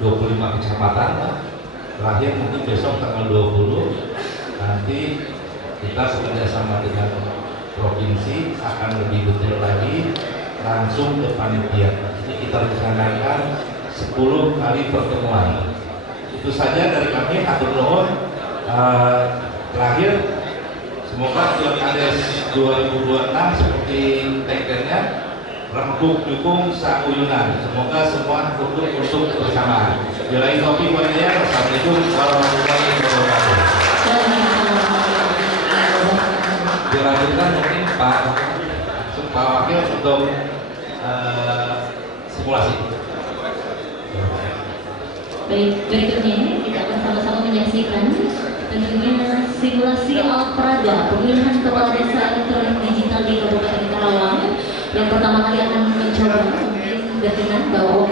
25 kecamatan. Terakhir mungkin besok tanggal 20 nanti kita bekerjasama dengan provinsi akan lebih detail lagi langsung ke panitia. Jadi kita rencanakan 10 kali pertemuan. Itu saja dari kami. Atur nuhun. Terakhir, semoga Pilkades 2026 seperti tagline-nya rengkuh dukung sauyunan. Semoga semua untuk bersama. Bilahi taufiq wal hidayah. Wassalamualaikum warahmatullahi wabarakatuh. Dilanjutkan mungkin Pak Wakil untuk simulasi. Baik, berikutnya kita akan sama-sama menyaksikan tentunya simulasi Alprada pemilihan kepala desa elektronik digital di Kabupaten Karawang. Yang pertama kali akan mencoba mungkin berkenan bahwa